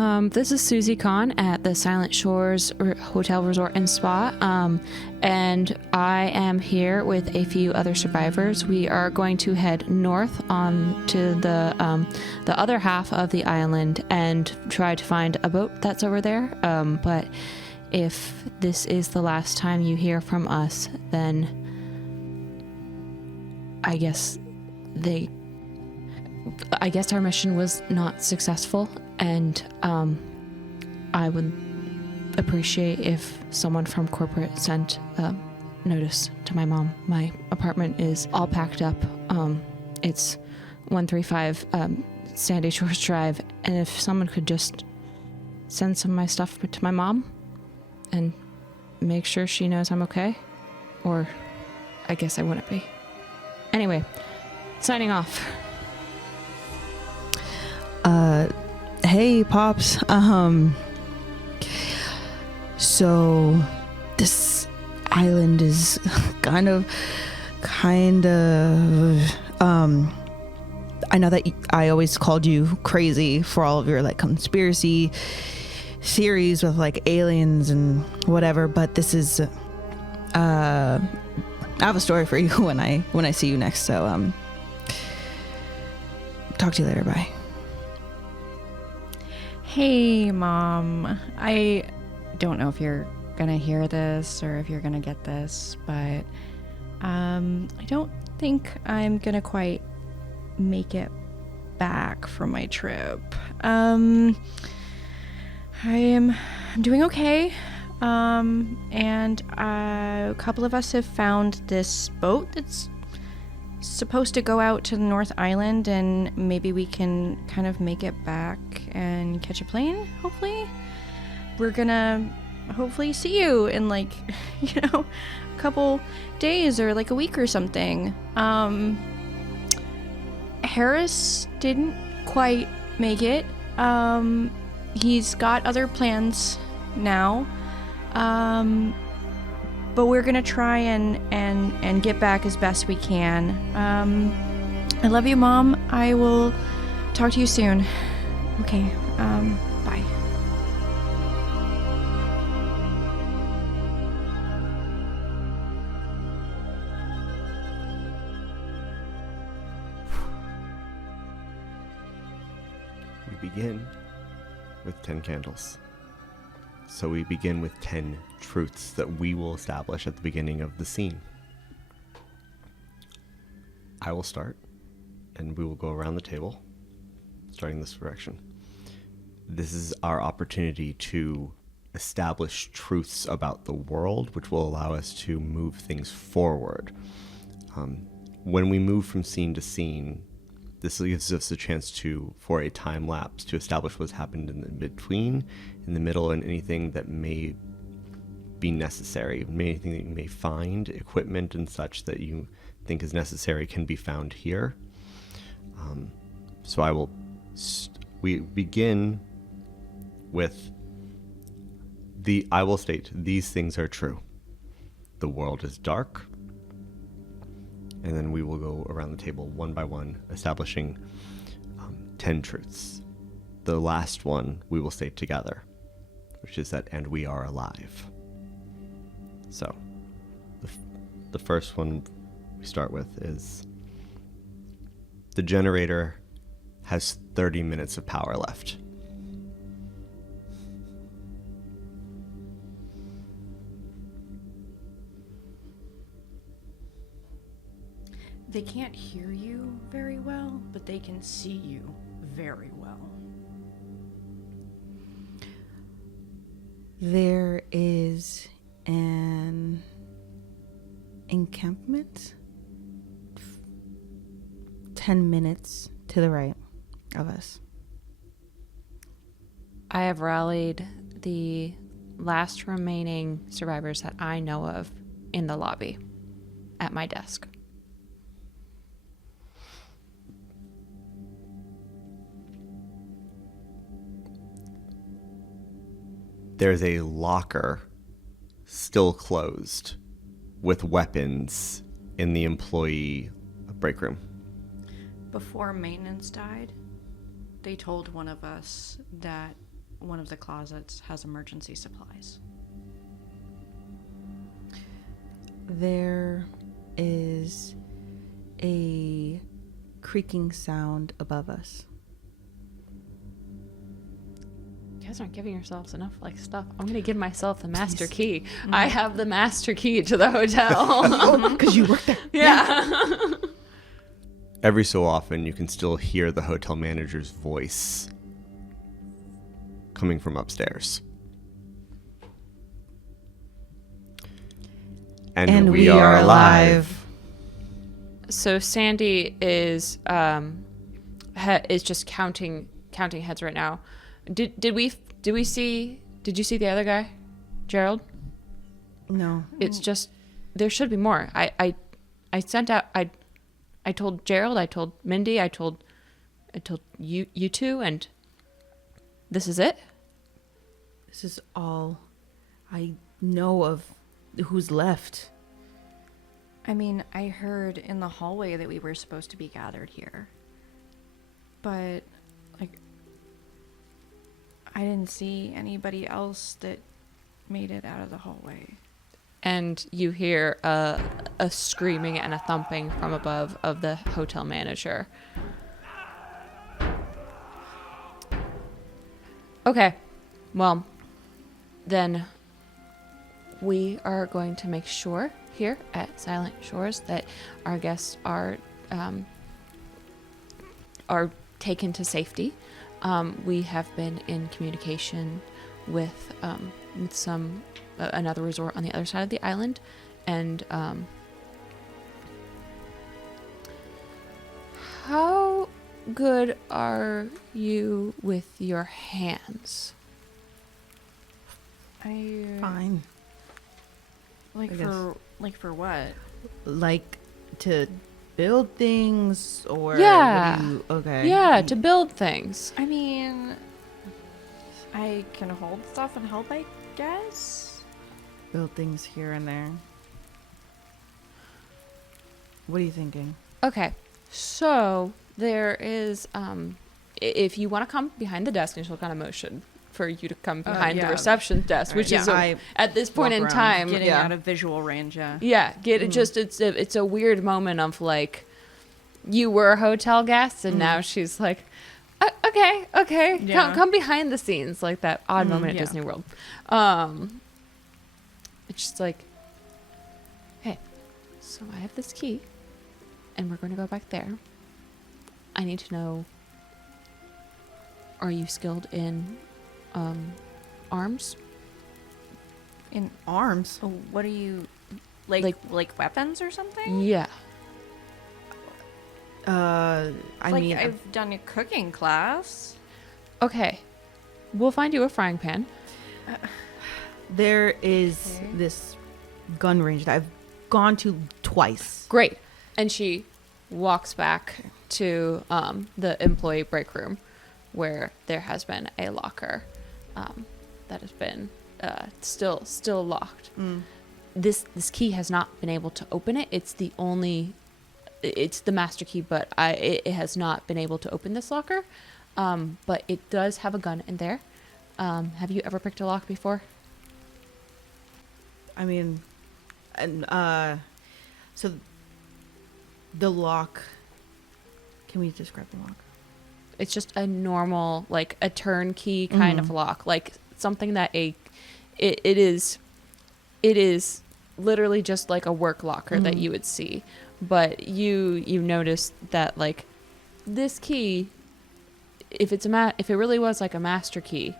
This is Susie Kahn at the Silent Shores Hotel, Resort, and Spa, and I am here with a few other survivors. We are going to head north on to the other half of the island and try to find a boat that's over there. But if this is the last time you hear from us, then I guess our mission was not successful, and I would appreciate if someone from corporate sent a notice to my mom. My apartment is all packed up. It's 135 Sandy Shores Drive, and if someone could just send some of my stuff to my mom and make sure she knows I'm okay, or I guess I wouldn't be. Anyway, signing off. Hey, Pops. So this island is kind of, I know that I always called you crazy for all of your like conspiracy theories with like aliens and whatever, but this is, I have a story for you when I see you next. So, talk to you later. Bye. Hey, Mom. I don't know if you're gonna hear this or if you're gonna get this, but I don't think I'm gonna quite make it back from my trip. I'm doing okay. And a couple of us have found this boat that's supposed to go out to the North Island, and maybe we can kind of make it back and catch a plane, hopefully. We're gonna hopefully see you in like, a couple days or like a week or something. Harris didn't quite make it. He's got other plans now. But we're gonna try and get back as best we can. I love you, Mom. I will talk to you soon. Okay, bye. We begin with 10 candles. So we begin with 10 truths that we will establish at the beginning of the scene. I will start, and we will go around the table, starting this direction. This is our opportunity to establish truths about the world, which will allow us to move things forward. When we move from scene to scene, this gives us a chance for a time lapse, to establish what's happened in the between, in the middle, and anything that may be necessary. Anything that you may find, equipment and such that you think is necessary can be found here. So we begin with I will state, these things are true. The world is dark. And then we will go around the table one by one, establishing 10 truths. The last one we will state together, which is that, and we are alive. So, the first one we start with is, the generator has 30 minutes of power left. They can't hear you very well, but they can see you very well. There is an encampment 10 minutes to the right of us. I have rallied the last remaining survivors that I know of in the lobby at my desk. There's a locker still closed with weapons in the employee break room. Before maintenance died, they told one of us that one of the closets has emergency supplies. There is a creaking sound above us. You guys aren't giving yourselves enough like stuff. I'm gonna give myself the master key. I have the master key to the hotel. Because you work there. Yeah. Every so often, you can still hear the hotel manager's voice coming from upstairs. And we are alive. So Sandy is just counting heads right now. Did you see the other guy, Gerald? No. It's just there should be more. I sent out. I told Gerald. I told Mindy. I told you two, and this is it. This is all I know of who's left. I mean, I heard in the hallway that we were supposed to be gathered here. But, like, I didn't see anybody else that made it out of the hallway. And you hear a screaming and a thumping from above of the hotel manager. Okay, well, then we are going to make sure here at Silent Shores that our guests are taken to safety. We have been in communication with some another resort on the other side of the island, and how good are you with your hands? Fine. Like for what? Like to build things or Yeah. what do you, okay. Yeah, to build things. I mean, I can hold stuff and help, I guess. Build things here and there. What are you thinking? Okay, so there is if you want to come behind the desk, and she'll kind of motion for you to come behind the yeah. reception desk, which Yeah, is I at this point in walk around. time, Getting Yeah. out of visual range, yeah. yeah, it's a weird moment of like, you were a hotel guest, and now she's like, okay, Yeah. come behind the scenes, like that odd moment yeah. at Disney World. It's just like, hey, so I have this key, and we're going to go back there. I need to know, are you skilled in arms? In Arms. what are you like weapons or something? Yeah. I mean, I've done a cooking class. Okay, we'll find you a frying pan. there is Okay. this gun range that I've gone to twice. Great. And she walks back to the employee break room, where there has been a locker that has been still locked. This key has not been able to open it. It's the master key, but it has not been able to open this locker. But it does have a gun in there. Have you ever picked a lock before? I mean, and so the lock. Can we describe the lock? It's just a normal, like a turnkey kind of lock, like something that it is literally just like a work locker that you would see. But you noticed that like this key, if it really was like a master key,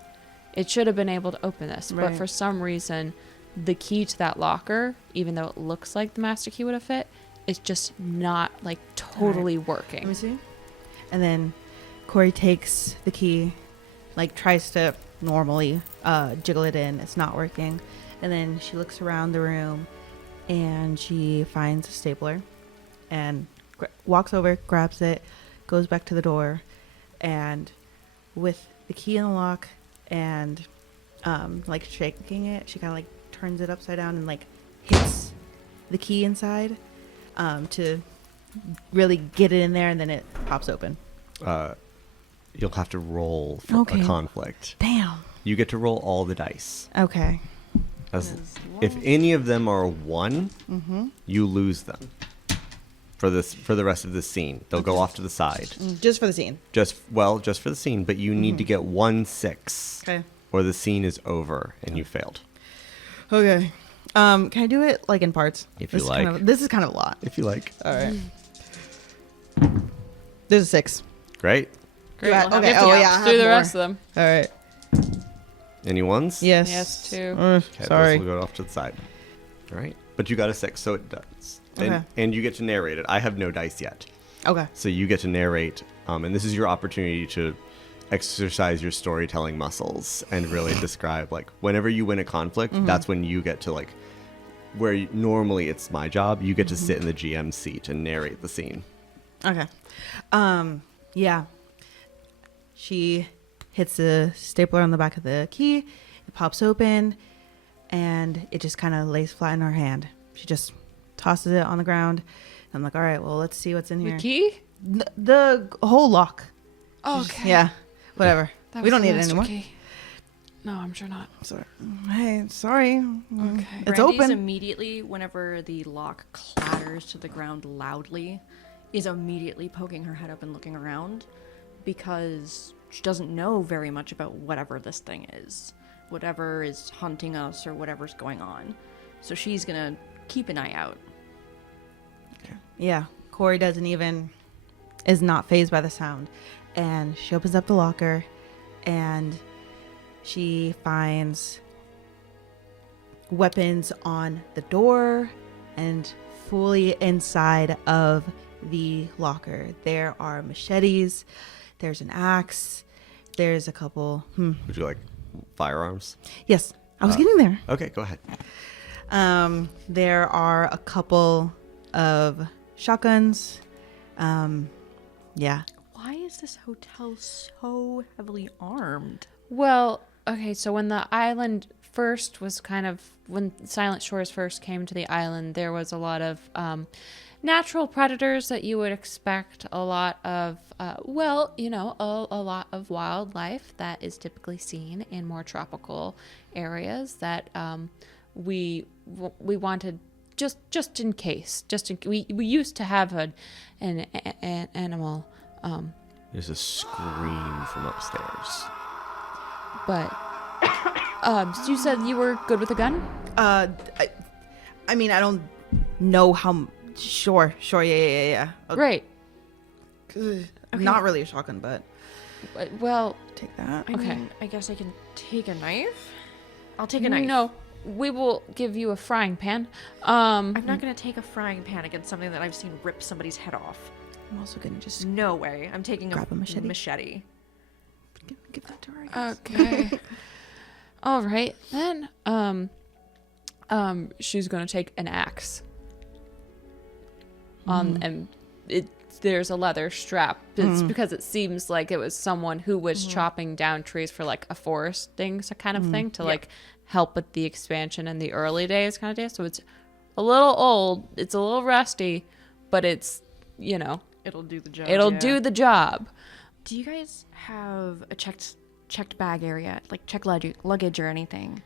it should have been able to open this. But Right. for some reason, the key to that locker, even though it looks like the master key would have fit, it's just not like totally working. Let me see. And then Corey takes the key, like tries to normally jiggle it in. It's not working. And then she looks around the room and she finds a stapler and walks over, grabs it, goes back to the door, and with the key in the lock and like shaking it, she kind of like turns it upside down and like hits the key inside to really get it in there, and then it pops open. You'll have to roll for Okay. a conflict. Damn. You get to roll all the dice. Okay. If any of them are 1, you lose them for the rest of the scene. They'll go off to the side. Just for the scene. Just for the scene, but you need to get 1 6. Okay. Or the scene is over and you failed. Okay. Can I do it like in parts? If you like. This is kind of a lot. If you like. All right. There's a 6. Great. Great. Right, We'll okay. have to Oh, get yeah, I through have the more. rest of them. All right. Any ones? Yes. Yes, 2. Okay, sorry. those will go off to the side. All right. But you got a 6, so it does. Okay. And you get to narrate it. I have no dice yet. Okay. So you get to narrate, and this is your opportunity to exercise your storytelling muscles and really describe, like, whenever you win a conflict, that's when you get to, like, where normally it's my job, you get to sit in the GM seat and narrate the scene. Okay. Yeah. She hits the stapler on the back of the key. It pops open, and it just kind of lays flat in her hand. She just tosses it on the ground. I'm like, all right, well, let's see what's in here. The key? The whole lock. Oh, Just- okay. yeah. Whatever. That We was don't the need it master anymore. key. No, I'm sure not. Sorry. Hey, sorry. Okay. It's Brandy's open. immediately, whenever the lock clatters to the ground loudly, is immediately poking her head up and looking around because she doesn't know very much about whatever this thing is, whatever is hunting us or whatever's going on. So she's gonna keep an eye out. Yeah. Corey is not fazed by the sound. And she opens up the locker and she finds weapons on the door and fully inside of the locker. There are machetes, there's an axe, there's a couple. Would you like firearms? Yes, I was getting there. Okay, go ahead. There are a couple of shotguns. Yeah. Why is this hotel so heavily armed? Well, okay, so when the island first was when Silent Shores first came to the island, there was a lot of natural predators that you would expect, a lot of, a lot of wildlife that is typically seen in more tropical areas that we wanted just in case. We used to have an animal. There's a scream from upstairs. But so you said you were good with a gun? I mean, I don't know how. Sure, yeah. Great. Not really a shotgun, but Well, take that. I Okay. mean, I guess I can take a knife. I'll take a knife. no, we will give you a frying pan. I'm not gonna take a frying pan against something that I've seen rip somebody's head off. I'm also gonna just No way. I'm taking Grab a machete? machete. give that to her. I guess. Okay. All right then. She's gonna take an axe. And there's a leather strap. It's because it seems like it was someone who was chopping down trees for like a foresting kind of thing to like help with the expansion in the early days kind of day. So it's a little old. It's a little rusty, but it's It'll do the job. it'll do the job. Do you guys have a checked bag area, like checked luggage or anything?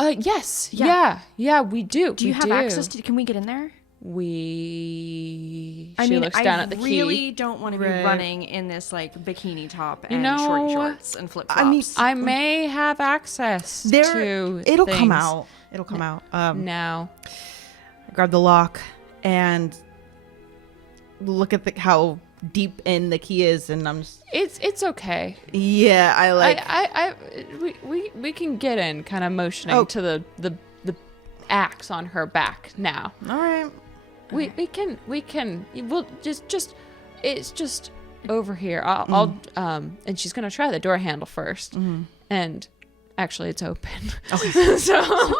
Yes. Yeah. Yeah, we do. Do you have access to? Can we get in there? She I mean, looks down at the really key. don't want to be Right. running in this like bikini top and know, short shorts and flip flops. I mean, I may have access to It'll things come out. It'll come out. now. I grab the lock and look at how deep in the key is, and I'm just It's okay. yeah. I like. We can get in, kind of motioning Oh. to the axe on her back now. All right. We can we'll just it's just over here. I'll and she's gonna try the door handle first, and actually it's open. Okay. So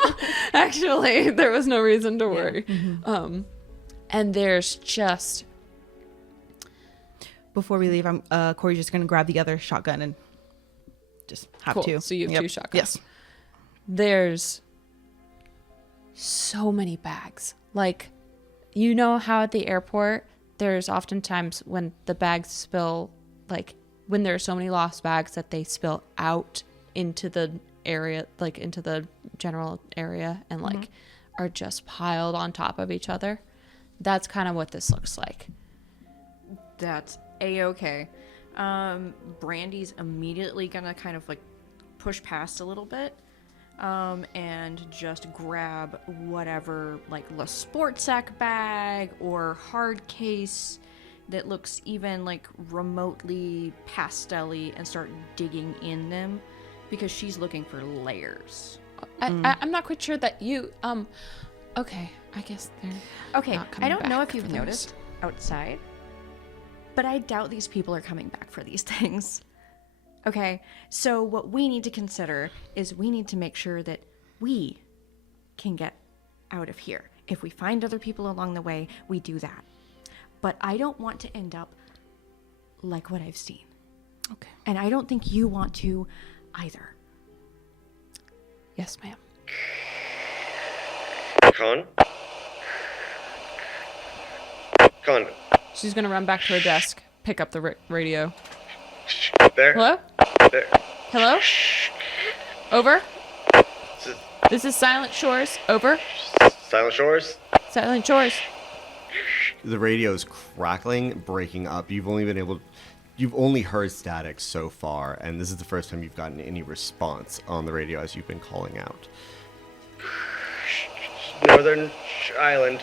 actually there was no reason to worry. And there's just Before we leave, I'm Corey's just gonna grab the other shotgun and just have Cool. two. So you have two shotguns. Yes. there's so many bags. Like, how at the airport, there's oftentimes when the bags spill, like when there are so many lost bags that they spill out into the area, like into the general area, and like are just piled on top of each other. That's kind of what this looks like. That's a-okay. Brandy's immediately gonna kind of like push past a little bit and just grab whatever, like a sport sack bag or hard case that looks even like remotely pastel-y and start digging in them because she's looking for layers. I'm not quite sure that you okay, I guess they're Okay, not coming I don't know back if you've for those. noticed outside, but I doubt these people are coming back for these things. Okay, so what we need to consider is we need to make sure that we can get out of here. If we find other people along the way, we do that. But I don't want to end up like what I've seen. Okay. And I don't think you want to either. Yes, ma'am. Con. She's gonna run back to her desk, pick up the radio. There. Hello? There. Hello? Over? This is Silent Shores. Over? Silent Shores. Silent Shores. The radio is crackling, breaking up. You've only heard static so far, and this is the first time you've gotten any response on the radio as you've been calling out. Northern Island.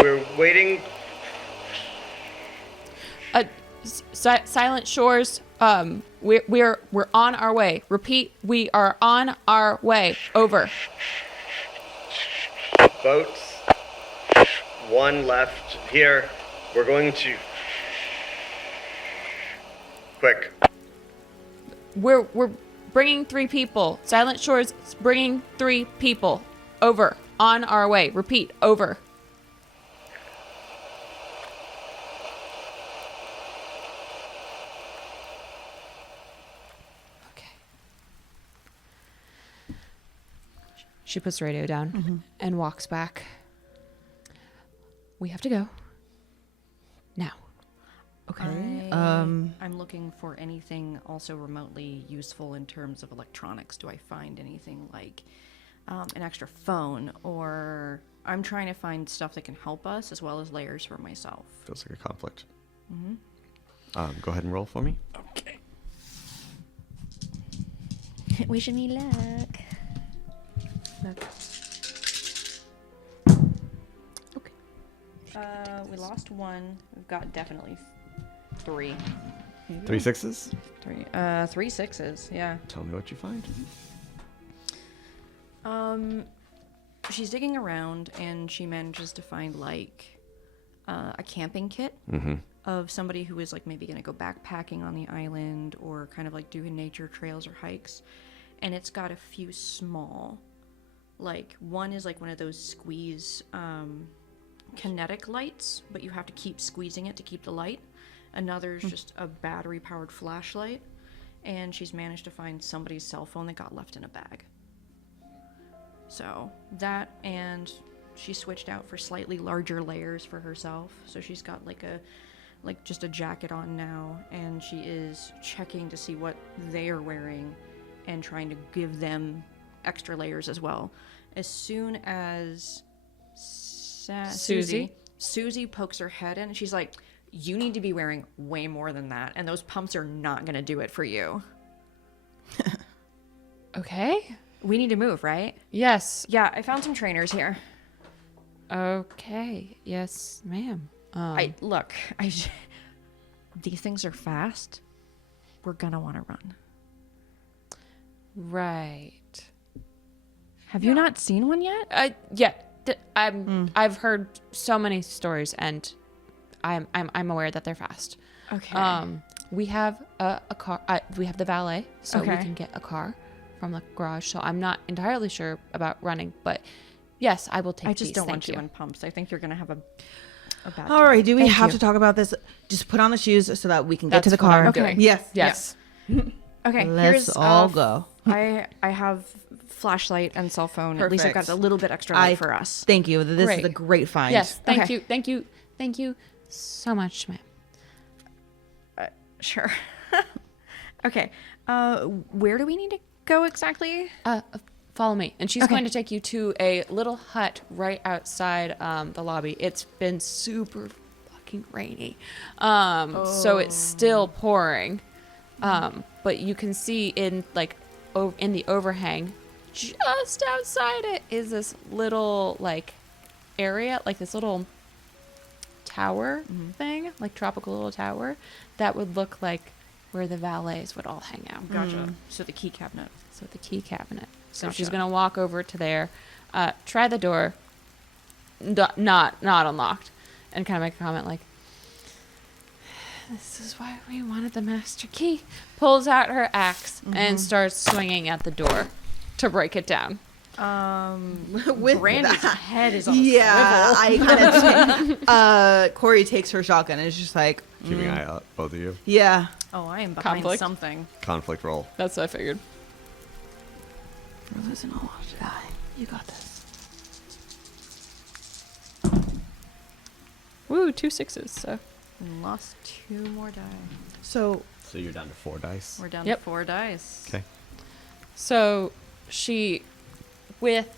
We're waiting. Silent Shores. We're on our way. Repeat, we are on our way. Over. Boats. One left here. We're going to. Quick. We're bringing 3 people. Silent Shores is bringing 3 people. Over. On our way. Repeat. Over. Okay. She puts the radio down and walks back. We have to go. Now. Okay. I'm looking for anything also remotely useful in terms of electronics. Do I find anything like an extra phone, or I'm trying to find stuff that can help us as well as layers for myself. Feels like a conflict. Go ahead and roll for me. Okay. Wish me luck. Okay. We lost 1. We've got definitely 3. 3 sixes. 3 6s. Yeah. Tell me what you find. She's digging around and she manages to find like a camping kit of somebody who is like maybe gonna go backpacking on the island or kind of like doing nature trails or hikes, and it's got a few small, like one is like one of those squeeze kinetic lights, but you have to keep squeezing it to keep the light. Another's just a battery powered flashlight, and she's managed to find somebody's cell phone that got left in a bag. So that, and she switched out for slightly larger layers for herself. So she's got like just a jacket on now, and she is checking to see what they are wearing and trying to give them extra layers as well. As soon as Susie pokes her head in, and she's like, you need to be wearing way more than that, and those pumps are not going to do it for you. Okay. We need to move, right? Yes. Yeah, I found some trainers here. Okay. Yes, ma'am. These things are fast. We're gonna want to run. Right. Have you not seen one yet? Yeah. I've heard so many stories, and I'm aware that they're fast. Okay. We have a car. We have the valet, so we Okay. can get a car from the garage. So I'm not entirely sure about running, but yes, I will take. I just these. don't Thank want you in pumps. I think you're gonna have a bad All right. Do we Thank have you. to talk about this? Just put on the shoes so that we can get to That's the what car. I'm doing. Yes. Yes. Okay, Let's here's, all go. I have flashlight and cell phone. At least I've got Perfect. a little bit extra light for us. Thank you. This is Great. a great find. Yes. Thank Okay. you. Thank you. Thank you so much, ma'am. Sure. Okay. Where do we need to go exactly? Follow me. And she's going to take you to a little hut right outside the lobby. It's been super fucking rainy. So it's still pouring. But you can see in in the overhang, just outside it is this little area, this little tower thing, tropical little tower that would look like where the valets would all hang out. Gotcha. So the key cabinet. So the key cabinet. So Gotcha. she's gonna walk over to there, try the door, not unlocked, and kind of make a comment like, "This is why we wanted the master key." Pulls out her axe and starts swinging at the door to break it down. With Brandy's that- head is on a Yeah, swivel. I kind of. Corey takes her shotgun and is just like, Keeping an eye out, both of you. yeah. Oh, I am behind Conflict. something. Conflict roll. That's what I figured. We're losing a lot of die. You got this. Woo, 2 6s. So Lost 2 more die. So So you're down to 4 dice. We're down Yep. to 4 dice. Okay. So she, with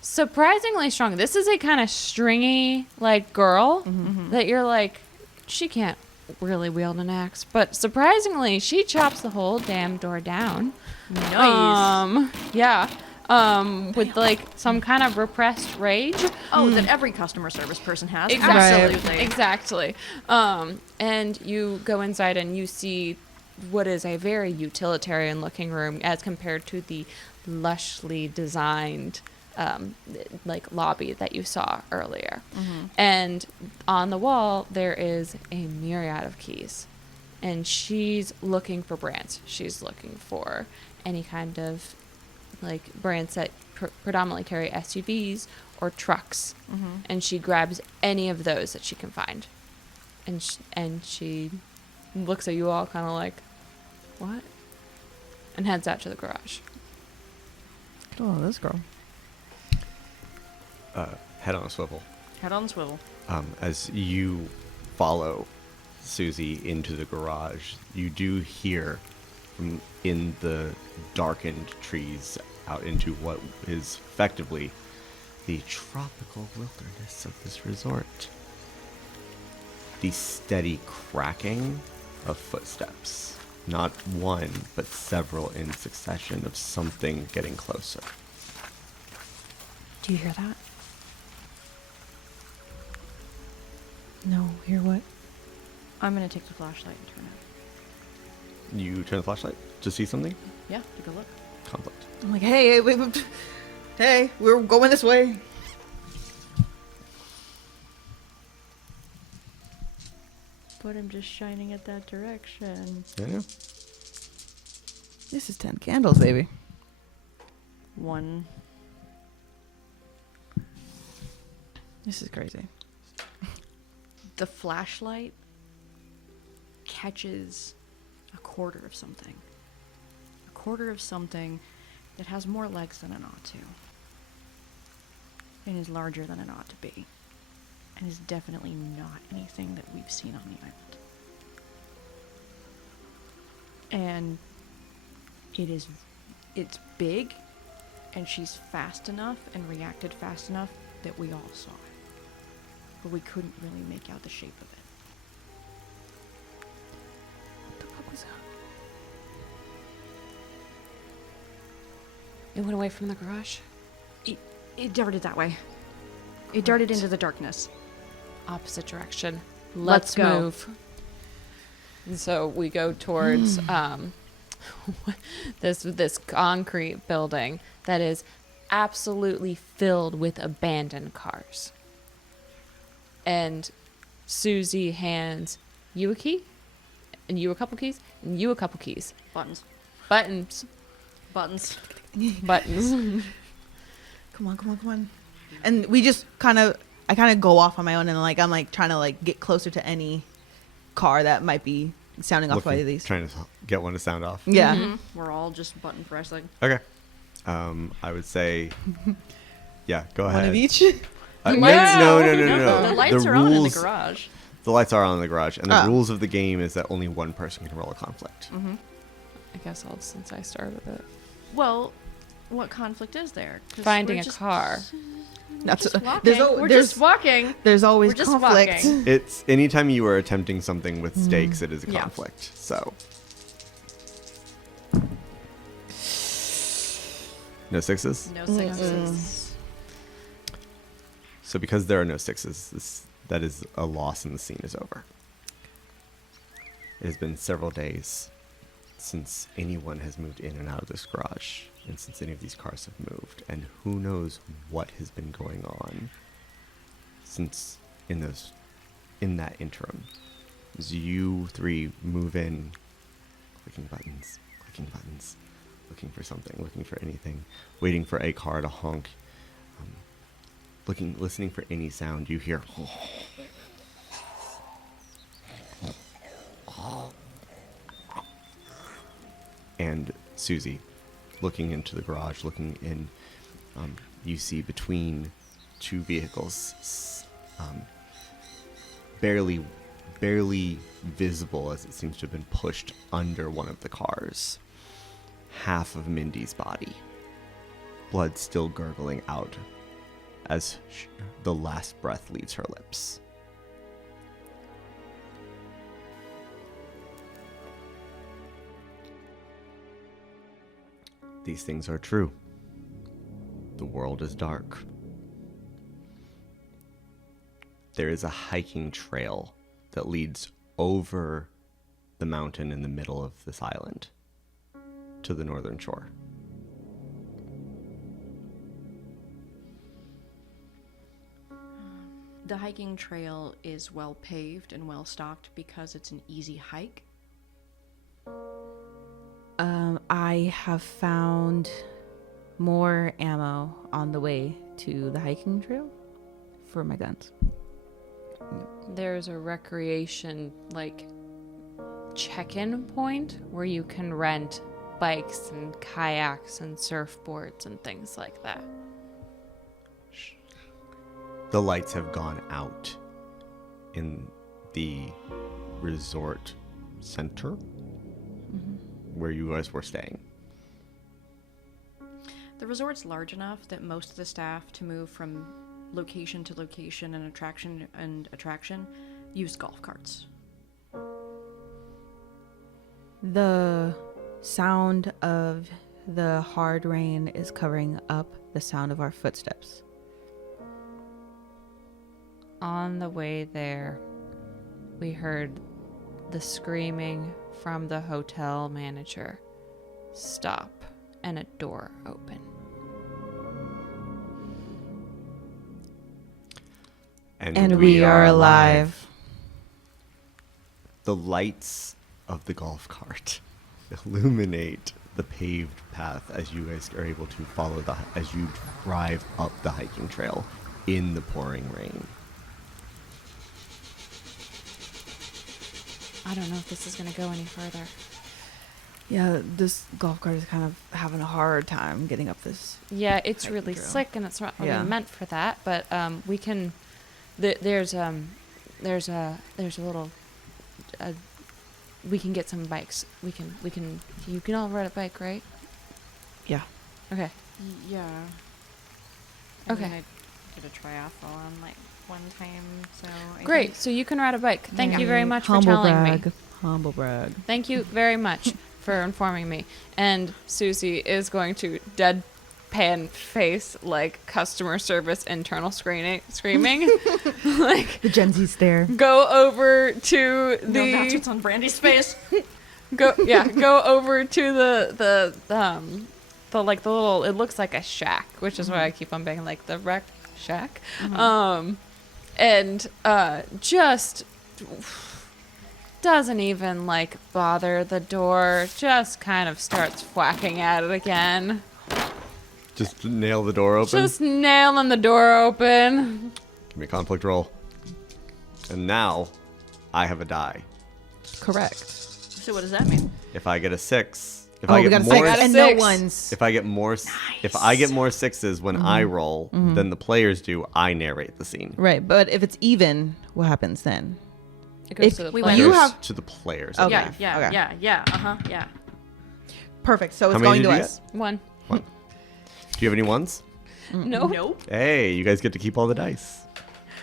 surprisingly strong, this is a kind of stringy girl that you're like, she can't really wield an axe, but surprisingly she chops the whole damn door down. Nice. Yeah. With some kind of repressed rage. That every customer service person has. Exactly. Absolutely. Exactly. And you go inside and you see what is a very utilitarian looking room as compared to the lushly designed lobby that you saw earlier. And on the wall there is a myriad of keys. And she's looking for brands. She's looking for any kind of brands that predominantly carry SUVs or trucks. And she grabs any of those that she can find. And she looks at you all kind of like, what? And heads out to the garage. oh, this girl. Head on a swivel. Head on swivel. As you follow Susie into the garage, you do hear from in the darkened trees out into what is effectively the tropical wilderness of this resort, the steady cracking of footsteps. Not one, but several in succession of something getting closer. Do you hear that? No, hear what? I'm going to take the flashlight and turn it. You turn the flashlight to see something? Yeah, take a look. Conflict. I'm like, hey, wait, hey, we're going this way. But I'm just shining at that direction. Yeah. This is 10 candles, baby. 1. This is crazy. The flashlight catches a quarter of something. A quarter of something that has more legs than it ought to. And is larger than it ought to be. And is definitely not anything that we've seen on the island. And it's big, and she's fast enough and reacted fast enough that we all saw it. But we couldn't really make out the shape of it. What the fuck was that? It went away from the garage. It darted that way. It darted into the darkness. Opposite direction. Let's go. Move. And so we go towards this concrete building that is absolutely filled with abandoned cars. And Susie hands you a key, and you a couple keys, and you a couple keys. Buttons. Buttons. Buttons. Buttons. Come on. And we just I kind of go off on my own, and I'm trying to get closer to any car that might be sounding off by these. Trying to get one to sound off. Yeah. Mm-hmm. We're all just button pressing. Okay. I would say, yeah, go ahead. One of each. No. The lights are on in the rules- garage. The lights are on in the garage, and the Oh. rules of the game is that only one person can roll a conflict. I guess since I started it. Well, what conflict is there? 'Cause Finding we're a just- car. That's Just walking. there's We're just walking. there's always We're just conflict. walking. It's anytime you are attempting something with stakes, it is a Yeah. conflict. So. No sixes? No sixes. So because there are no sixes, that is a loss and the scene is over. It has been several days since anyone has moved in and out of this garage, and since any of these cars have moved, and who knows what has been going on since in that interim. As you three move in, clicking buttons, looking for something, looking for anything, waiting for a car to honk, listening for any sound, you hear and Susie looking into the garage, looking in, you see between two vehicles, barely visible as it seems to have been pushed under one of the cars, half of Mindy's body, blood still gurgling out as the last breath leaves her lips. These things are true. The world is dark. There is a hiking trail that leads over the mountain in the middle of this island to the northern shore. The hiking trail is well paved and well stocked because it's an easy hike. I have found more ammo on the way to the hiking trail for my guns. There's a recreation check-in point where you can rent bikes and kayaks and surfboards and things like that. The lights have gone out in the resort center where you guys were staying. The resort's large enough that most of the staff to move from location to location and attraction use golf carts. The sound of the hard rain is covering up the sound of our footsteps. On the way there, we heard the screaming from the hotel manager stop and a door open. And we are alive. The lights of the golf cart illuminate the paved path as you guys are able to follow as you drive up the hiking trail in the pouring rain. I don't know if this is going to go any further. Yeah, this golf cart is kind of having a hard time getting up this. Yeah, it's hiking really trail. slick and it's not really Yeah. meant for that, but we can there's a little we can get some bikes. We can you can all ride a bike, right? Yeah. Okay. Yeah. Okay. I did a triathlon one time, so I Great. think- So you can ride a bike. Thank you very much for telling me. Humble brag. Thank you very much for informing me. And Susie is going to deadpan face customer service internal screaming The Gen Z stare. go over to the No, that's what's on Brandy's face. go over to the little, it looks like a shack, which is why I keep on being the rec shack. And just doesn't even bother the door, just kind of starts whacking at it again. Just nail the door open. Just nailing the door open. Give me a conflict roll. And now I have a die. Correct. So what does that mean? If I get a 6, if Oh, I we get got more, six and no ones. if I get more, if I get more 6s when I roll than the players do, I narrate the scene. Right, but if it's even, what happens then? It goes If to the we players. win. You have to the players. Okay. Yeah. okay. Yeah. Yeah. Perfect. So How it's many going to did you us. One. Do you have any ones? No. Nope. Hey, you guys get to keep all the dice.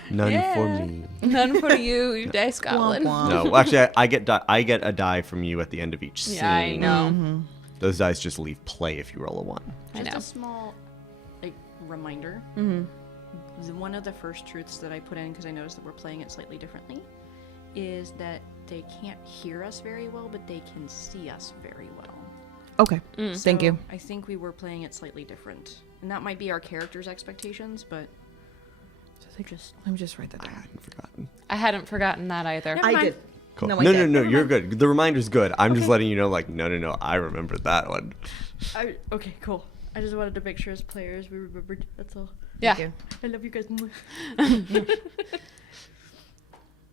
None for Yeah. me. None for you, you dice Womp goblin. womp. No, well, actually, I get a die from you at the end of each scene. Yeah, I know. Those dice just leave play if you roll a 1. I Just know. a small, like, reminder. One of the first truths that I put in, because I noticed that we're playing it slightly differently, is that they can't hear us very well, but they can see us very well. Okay. Thank you. I think we were playing it slightly different. And that might be our characters' expectations, but Let me just write that I down. hadn't forgotten. I hadn't forgotten that either. Never I mind. did. Cool. No, I No, did. you're good. The reminder's good. I'm just letting you know, like, no, I remember that one. Okay, cool. I just wanted to make sure as players we remembered. That's all. Yeah. Thank I love you guys.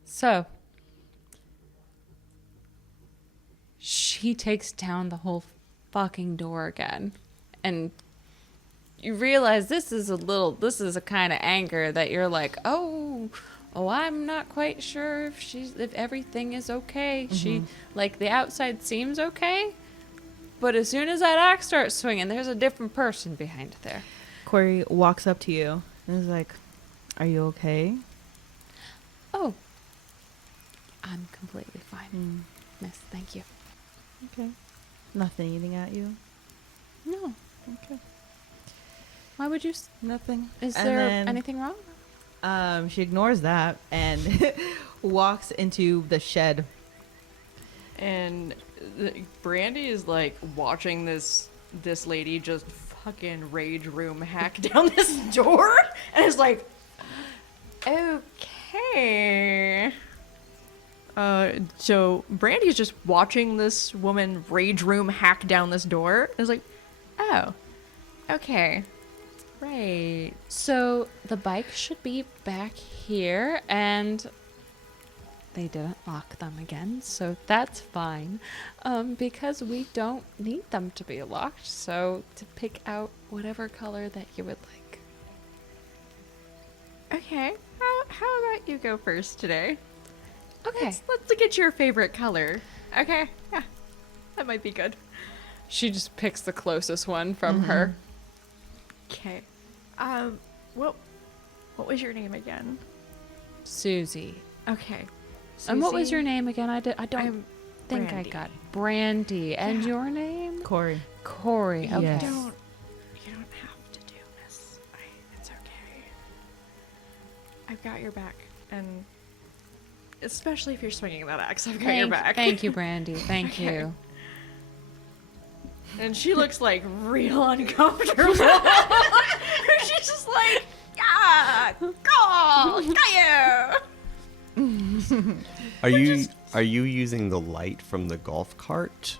So she takes down the whole fucking door again. And you realize this is a kind of anger that you're like, oh, I'm not quite sure if everything is okay. She, like, the outside seems okay, but as soon as that axe starts swinging, there's a different person behind there. Corey walks up to you and is like, "Are you okay?" Oh, I'm completely fine, miss. Thank you. Okay. Nothing eating at you. No. Okay. Why would you? Nothing. Is And there then, anything wrong? She ignores that and walks into the shed. And Brandy is like watching this lady just fucking rage room hack down this door, and is like, okay. So Brandy's just watching this woman rage room hack down this door, and is like, oh, okay. Right. So the bike should be back here, and they didn't lock them again, so that's fine. Because we don't need them to be locked, so to pick out whatever color that you would like. Okay. How about you go first today? Okay. Let's look at your favorite color. Okay. Yeah. That might be good. She just picks the closest one from her. Okay. What was your name again? Susie. Okay. And what was Susie, your name again? I don't I'm think Brandy. I got Brandy. And Yeah. your name? Corey. Corey. Okay. Yes. You don't have to do this. It's okay. I've got your back, and especially if you're swinging that axe, I've got your back. Thank you, Brandy. Thank Okay. you. And she looks like real uncomfortable. She's just like, yeah, go, got you. Are you using the light from the golf cart,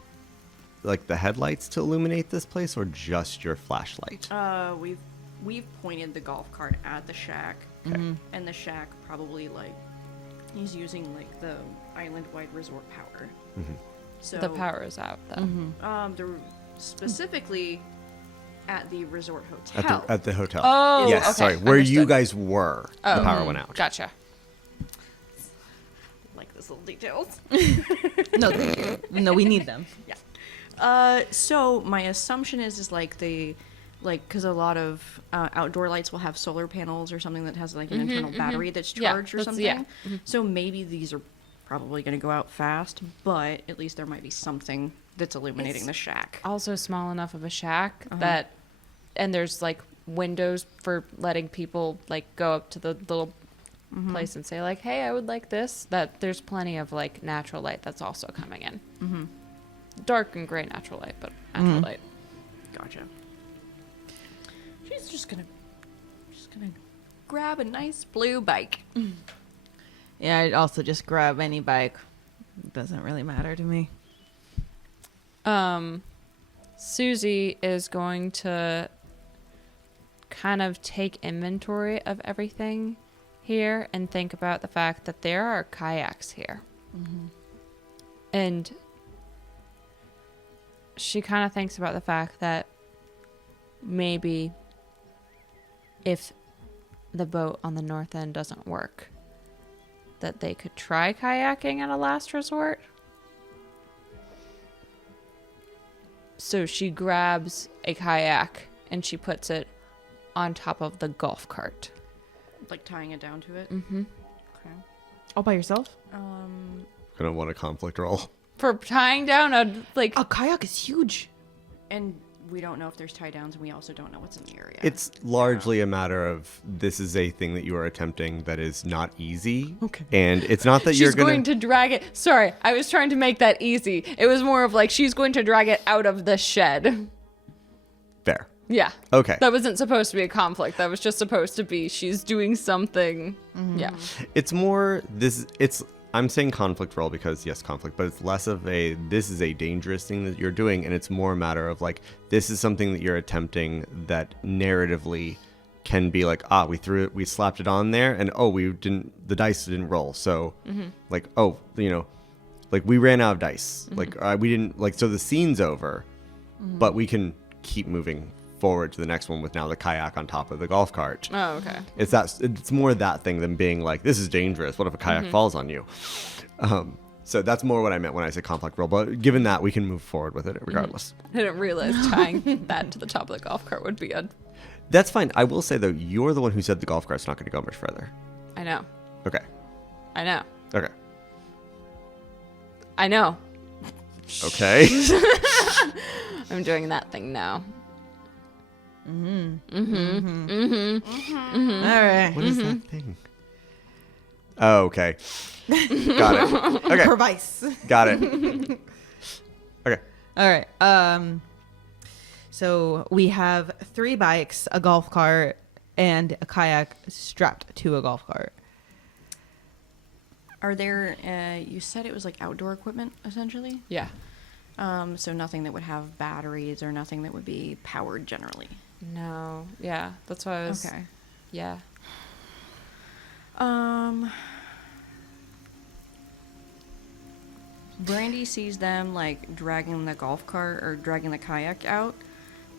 like the headlights, to illuminate this place, or just your flashlight? We've pointed the golf cart at the shack, and the shack probably like he's using like the island-wide resort power. So The power is out, though. they're specifically at the resort hotel. At the hotel. Oh, yes. okay. Sorry, where you Understood. guys were, the power went out. Gotcha. Like those little details. No, thank you. No, we need them. So my assumption is like because a lot of outdoor lights will have solar panels or something that has like an internal battery that's Yeah, charged or that's- something. yeah. So maybe these are probably going to go out fast, but at least there might be something that's illuminating It's the shack. Also small enough of a shack that, and there's like windows for letting people like go up to the little place and say like, hey, I would like this. That there's plenty of like natural light that's also coming in. Dark and gray natural light, but natural light. Gotcha. She's just gonna grab a nice blue bike. Yeah, I'd also just grab any bike. It doesn't really matter to me. Susie is going to kind of take inventory of everything here and think about the fact that there are kayaks here. And she kind of thinks about the fact that maybe if the boat on the north end doesn't work, that they could try kayaking at a last resort. So she grabs a kayak and she puts it on top of the golf cart. Like tying it down to it? Mm-hmm. Okay. All by yourself? Gonna want a conflict roll. For tying down A kayak is huge. And we don't know if there's tie downs, and we also don't know what's in the area. It's largely a matter of this is a thing that you are attempting that is not easy. Okay. And it's not that you're she's going to drag it. Sorry, I was trying to make that easy. It was more of like she's going to drag it out of the shed. There. Yeah. Okay. That wasn't supposed to be a conflict. That was just supposed to be she's doing something. Yeah. It's more I'm saying conflict roll because yes, conflict, but it's less of this is a dangerous thing that you're doing, and it's more a matter of like this is something that you're attempting that narratively can be like, we slapped it on there, and the dice didn't roll, so like like we ran out of dice, like we didn't like, so the scene's over, but we can keep moving forward to the next one with now the kayak on top of the golf cart. Oh, okay. It's more that thing than being like, this is dangerous. What if a kayak falls on you? So that's more what I meant when I say conflict roll. But given that, we can move forward with it regardless. I didn't realize tying that to the top of the golf cart would be a... That's fine. I will say, though, you're the one who said the golf cart's not going to go much further. I know. Okay. I know. Okay. I know. Okay. I'm doing that thing now. All right. What is that thing? Oh, okay. Got it. Okay. Her vice. Got it. Okay. All right. So we have 3 bikes, a golf cart, and a kayak strapped to a golf cart. Are there, you said it was like outdoor equipment, essentially? Yeah. So nothing that would have batteries or nothing that would be powered generally? No. Yeah. That's why I was... Okay. Yeah. Brandy sees them like dragging the golf cart or dragging the kayak out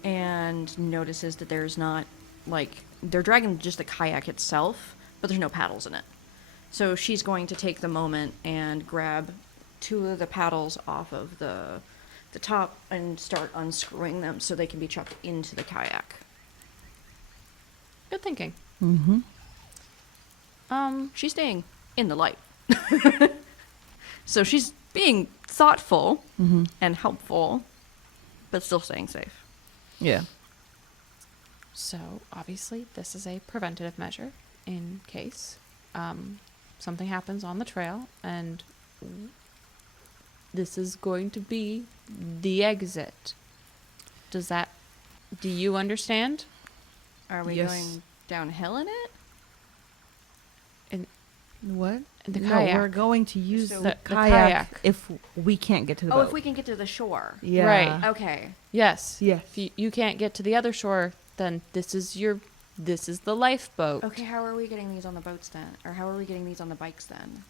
and notices that there's not like, they're dragging just the kayak itself, but there's no paddles in it. So she's going to take the moment and grab 2 of the paddles off of the top and start unscrewing them so they can be chucked into the kayak. Good thinking. She's staying in the light. So she's being thoughtful and helpful, but still staying safe. Yeah. So, obviously, this is a preventative measure in case something happens on the trail, and this is going to be the exit. Do you understand? Are we Yes. going downhill in it? What? The No, kayak. we're going to use So- the The kayak, kayak. if we can't get to the Oh, boat. if we can get to the shore. Yeah. Right. Okay. Yes. Yes. If you can't get to the other shore, then this is the lifeboat. Okay, how are we getting these on the boats then? Or how are we getting these on the bikes then?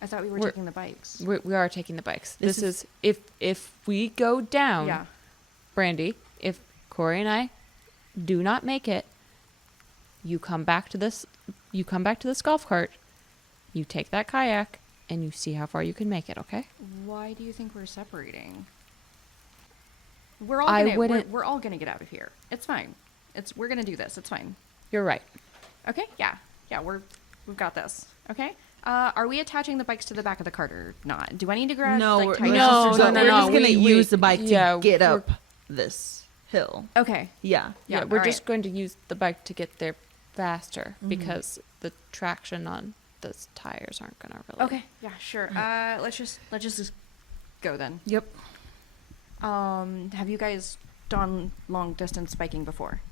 I thought we were We're- taking the bikes. We are taking the bikes. This This is if we go down, Yeah. Brandy, if Corey and I do not make it, you come back to this golf cart, you take that kayak, and you see how far you can make it, okay? Why do you think we're separating? We're all I gonna wouldn't- we're all gonna get out of here. It's fine. We're gonna do this. It's fine. You're right. Okay? Yeah. Yeah, we've got this. Okay? Are we attaching the bikes to the back of the cart or not? Do I need to grab No, like, we're, tie we're No, downs or just, no, something? we're no, just gonna we- use the bike to yeah, get we're- up this hill. Okay. Yeah. Yeah, we're all just right. going to use the bike to get there faster because the traction on those tires aren't gonna really. Okay. Yeah, sure. Let's just go then. Yep. Have you guys done long distance biking before?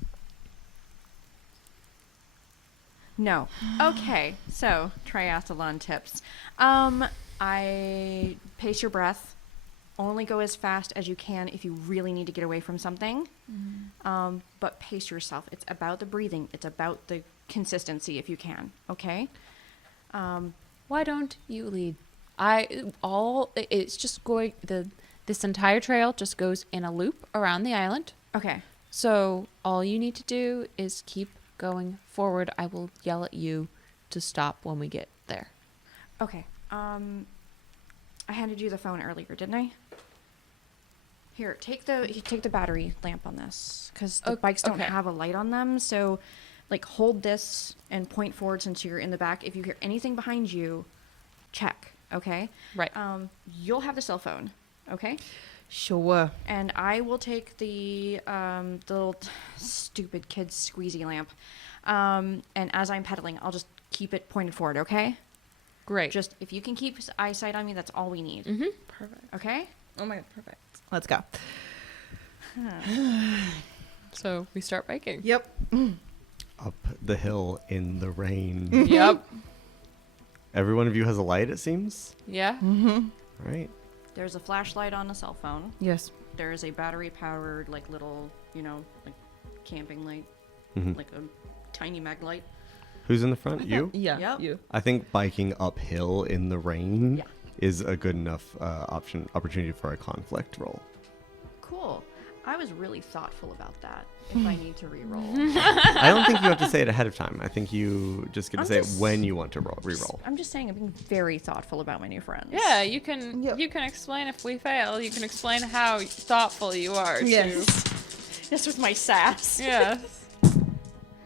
No. Okay. So, triathlon tips. I pace your breath. Only go as fast as you can if you really need to get away from something. But pace yourself. It's about the breathing. It's about the consistency if you can. Okay? Why don't you lead? It's just going this entire trail just goes in a loop around the island. Okay. So all you need to do is keep going forward. I will yell at you to stop when we get there. Okay. I handed you the phone earlier, didn't I? Here, take the battery lamp on this, because the bikes don't okay. have a light on them. So, like, hold this and point forward since you're in the back. If you hear anything behind you, check. Okay. Right. You'll have the cell phone. Okay. Sure. And I will take the little stupid kid's squeezy lamp. And as I'm pedaling, I'll just keep it pointed forward. Okay. Great. Just if you can keep eyesight on me, that's all we need. Mm-hmm. Perfect. Okay. Oh my god, perfect. Let's go. So we start biking. Yep. Up the hill in the rain. Yep. Every one of you has a light, it seems. Yeah. Right. There's a flashlight on a cell phone. Yes. There is a battery-powered, like, little, like camping light, Mhm. like a tiny mag light. Who's in the front? You? Yeah. Yep. You. I think biking uphill in the rain Yeah. is a good enough opportunity for a conflict roll. Cool. I was really thoughtful about that. If I need to re-roll. I don't think you have to say it ahead of time. I think you just get to I'm say it just- when you want to re-roll. I'm just saying I'm being very thoughtful about my new friends. Yeah, you can Yep. you can explain if we fail. You can explain how thoughtful you are. Yes. Just with my sass. To, yes.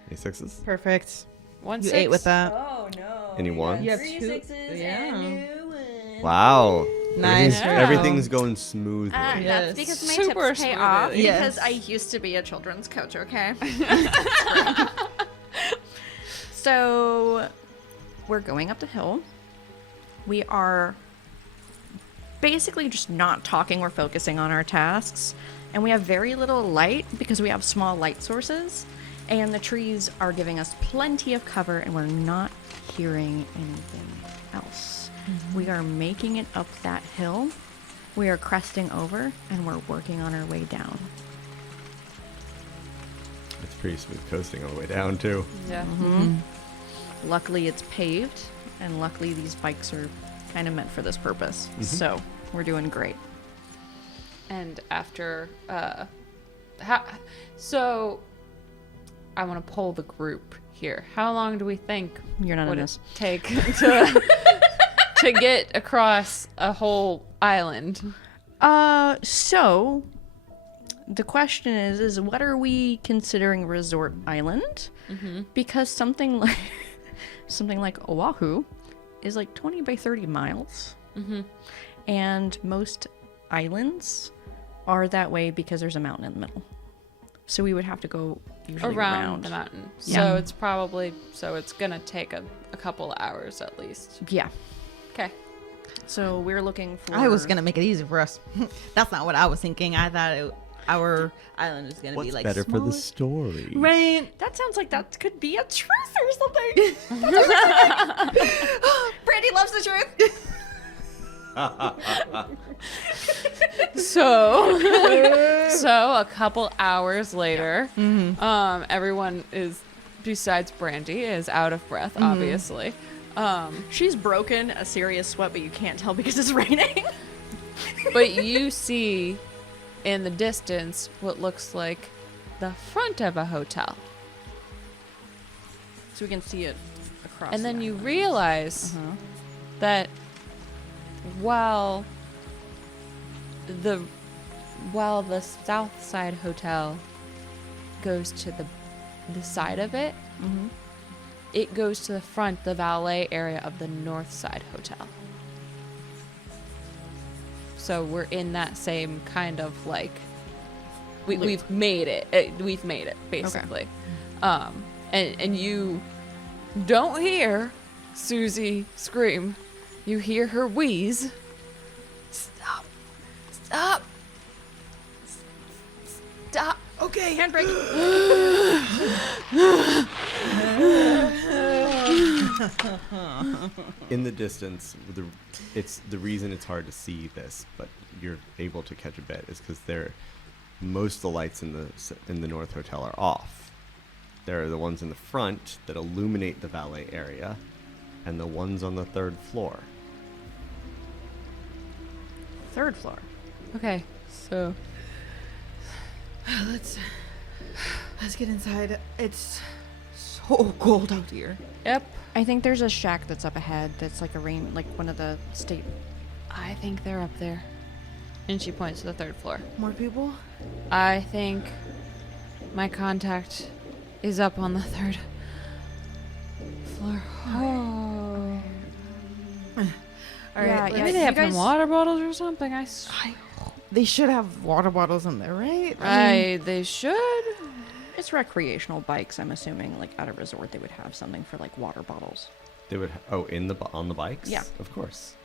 Any sixes? Perfect. 1 You 6. ate with that. Oh no. Any ones? You have Three two- sixes yeah. and you win. Wow. Nice. Yeah. Everything's going smoothly. That's Yes. because my Super tips pay off. smoothly. Yes. Because I used to be a children's coach, okay? So, we're going up the hill. We are basically just not talking. We're focusing on our tasks. And we have very little light because we have small light sources. And the trees are giving us plenty of cover, and we're not hearing anything else. We are making it up that hill. We are cresting over, and we're working on our way down. It's pretty smooth coasting on the way down, too. Yeah. Luckily, it's paved, and luckily, these bikes are kind of meant for this purpose. So, we're doing great. And after so I want to poll the group here. How long do we think You're not in would this. it take to get across a whole island? So the question is what are we considering resort island? Because something like Oahu is like 20 by 30 miles. And most islands are that way because there's a mountain in the middle. So we would have to go usually Around the mountain. Yeah. So it's gonna take a couple hours at least. Yeah. Okay. So we're looking for. I was gonna make it easy for us. That's not what I was thinking. I thought our island is gonna What's be like better for the smaller. story? Right. That sounds like that could be a truth or something. Brandy loves the truth. So a couple hours later, everyone is, besides Brandy, is out of breath, obviously. She's broken a serious sweat, but you can't tell because it's raining. But you see in the distance what looks like the front of a hotel. So we can see it across. And then the you island. realize that while the south side hotel goes to the side of it, it goes to the front, the valet area of the north side hotel. So we're in that same kind of like we've made it. We've made it basically. And you don't hear Susie scream. You hear her wheeze. Stop. Stop. Stop. Okay. Handbrake. In the distance, it's the reason it's hard to see this, but you're able to catch a bit is because most of the lights in the North Hotel are off. There are the ones in the front that illuminate the valet area, and the ones on the third floor. Third floor. Okay. So Let's get inside. It's so cold out here. yep. I think there's a shack that's up ahead. That's like like one of the state. I think they're up there. And she points to the 3rd floor. More people? I think my contact is up on the 3rd floor. Oh. All right, Yeah, maybe maybe they have some water bottles or something. They should have water bottles in there, right? They should. It's recreational bikes, I'm assuming. Like at a resort, they would have something for like water bottles. They would on the bikes? Yeah. Of course.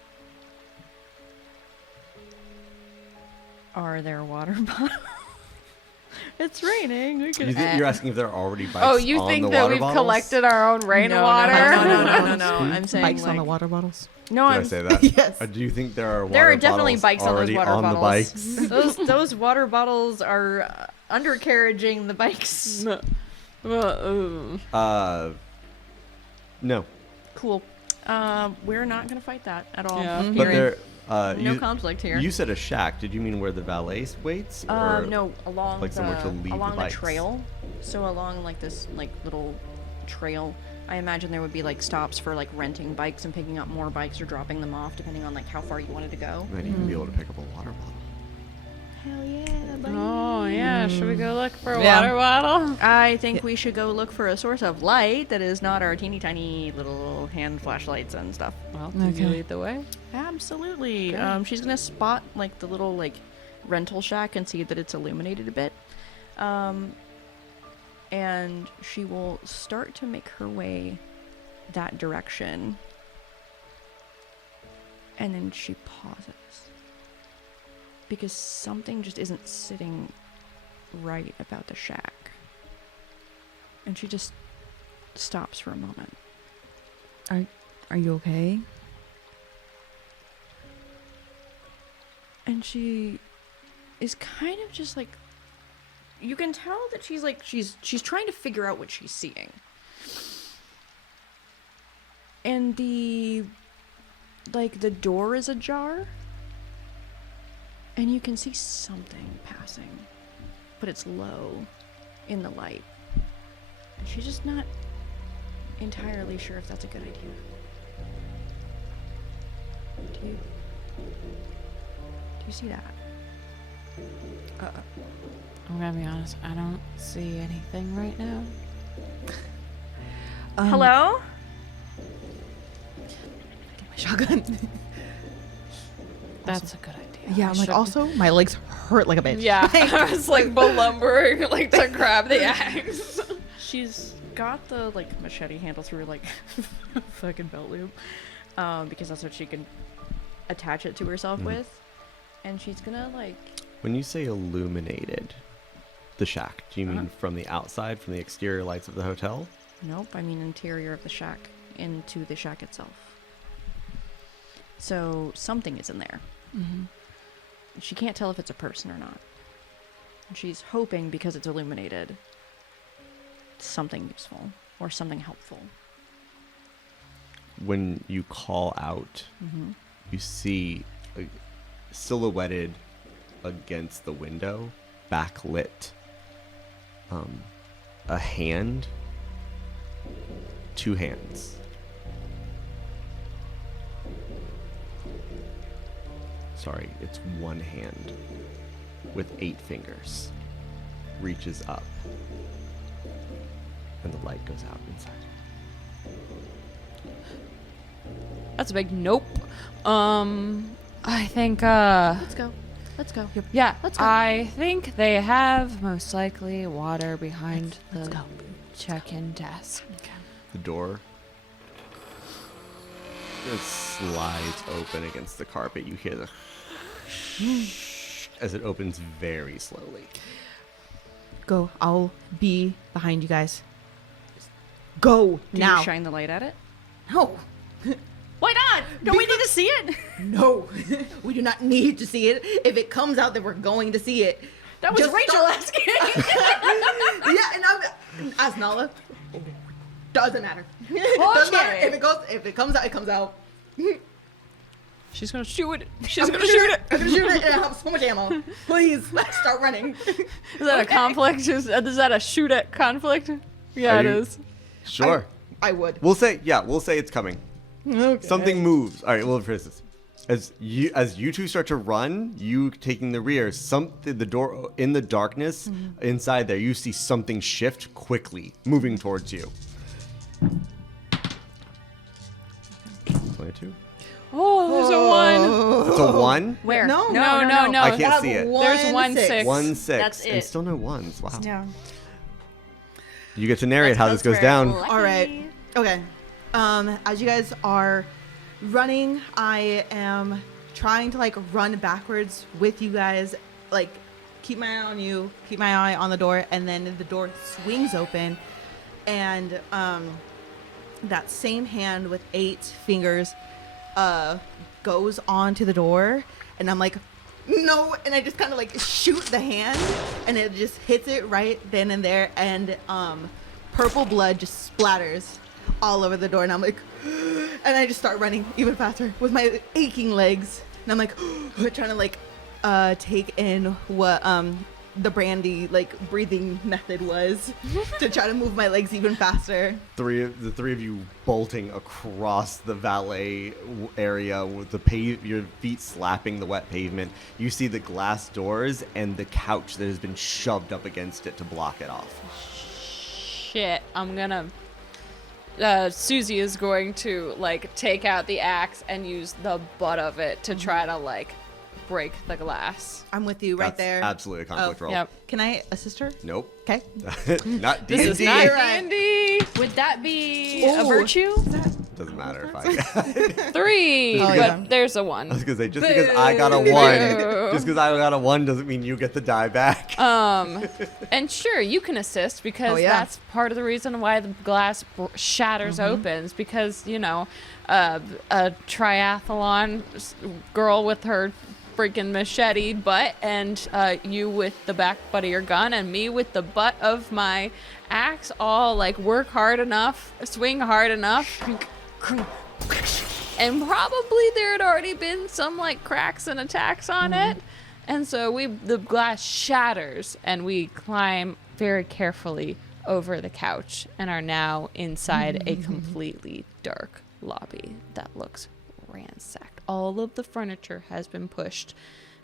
Are there water bottles? It's raining. We could. You're asking if there are already bikes Oh, you on think the that water we've bottles? collected our own rainwater? No. I'm saying Bikes like, on the water bottles. No, Did I I'm. say that? Yes. Do you think there are water There are definitely bottles bikes on those already water on bottles. the bikes? those water bottles are undercarriaging the bikes. No. Cool. We're not gonna fight that at all. Yeah. But there No conflict here. You said a shack. Did you mean where the valet waits? Or No, along like somewhere to leave along the the bikes? trail. So along like this like little trail, I imagine there would be like stops for like renting bikes and picking up more bikes or dropping them off depending on like how far you wanted to go. Might even be able to pick up a water bottle. Hell yeah, buddy. Oh, yeah. Should we go look for a Yeah. water bottle? I think we should go look for a source of light that is not our teeny tiny little hand flashlights and stuff. Well, can you lead the way? Absolutely. She's gonna spot like the little like rental shack and see that it's illuminated a bit. And she will start to make her way that direction. And then she pauses. Because something just isn't sitting right about the shack. And she just stops for a moment. Are you okay? And she is kind of just like, you can tell that she's like she's trying to figure out what she's seeing. And the door is ajar. And you can see something passing, but it's low in the light. And she's just not entirely sure if that's a good idea. Do you see that? I'm gonna be honest. I don't see anything right now. Hello? My shotgun. That's a good idea. Yeah, I'm like, also, my legs hurt like a bitch. Yeah, I was like belumbering, like to grab the axe. She's got the like machete handle through like fucking belt loop, because that's what she can attach it to herself with, and she's gonna like. When you say illuminated, the shack, do you mean from the outside, from the exterior lights of the hotel? Nope, I mean interior of the shack into the shack itself. So something is in there. Mm-hmm. She can't tell if it's a person or not. And she's hoping because it's illuminated, something useful or something helpful. When you call out, you see silhouetted against the window, backlit, a hand, 2 hands. Sorry, it's 1 hand with 8 fingers. Reaches up, and the light goes out inside. That's a big nope. I think Let's go. yeah, Let's go. I think they have most likely water behind Let's the go. check-in desk. The door just slides open against the carpet. You hear the as it opens very slowly. Go. I'll be behind you guys. Go Do now. you shine the light at it? No. Why not? Don't we need to see it? No. We do not need to see it. If it comes out, then we're going to see it. That was Just Rachel stop. asking. Yeah, and I'm as Nala. Doesn't matter. Doesn't matter. If it comes out, it comes out. She's gonna shoot it. I'm gonna shoot it. I'm gonna shoot it, and I have so much ammo. Please, let's start running. Is that a conflict? Is that a shoot at conflict? Yeah, Are it you- is. Sure. I would. We'll say it's coming. Okay. Something moves. All right, we'll finish this. As you two start to run, you taking the rear, the door in the darkness inside there, you see something shift quickly, moving towards you. 22. Oh, there's a 1. It's a 1. Where? No. No. I can't see it. There's 1 6. 1 6. That's And it. still no ones. Wow. Yeah. You get to narrate how this goes down. All right. Okay. As you guys are running, I am trying to like run backwards with you guys, like keep my eye on you, keep my eye on the door, and then the door swings open, and that same hand with 8 fingers goes onto the door, and I'm like, no, and I just kind of like shoot the hand, and it just hits it right then and there, and purple blood just splatters all over the door, and I'm like, and I just start running even faster with my aching legs, and I'm like trying to like take in what the brandy like breathing method was to try to move my legs even faster. The three of you bolting across the valet area with your feet slapping the wet pavement. You see the glass doors and the couch that has been shoved up against it to block it off. Shit, I'm gonna... Susie is going to, like, take out the axe and use the butt of it to try to, like, break the glass. I'm with you right That's there. absolutely a conflict roll. Yep. Can I assist her? Nope. Okay. Not This is D&D. not right. D&D. Would that be a Ooh. virtue? Doesn't matter if I 3, Oh, but yeah. there's a I was 1. gonna say, just because I got a 1, just because I got a 1 doesn't mean you get the die back. And sure, you can assist because Oh, yeah. that's part of the reason why the glass shatters opens, because, you know, a triathlon girl with her freaking machete butt, and you with the back butt of your gun, and me with the butt of my axe, all like work hard enough, swing hard enough, and probably there had already been some like cracks and attacks on it, and so the glass shatters, and we climb very carefully over the couch and are now inside a completely dark lobby that looks ransacked. All of the furniture has been pushed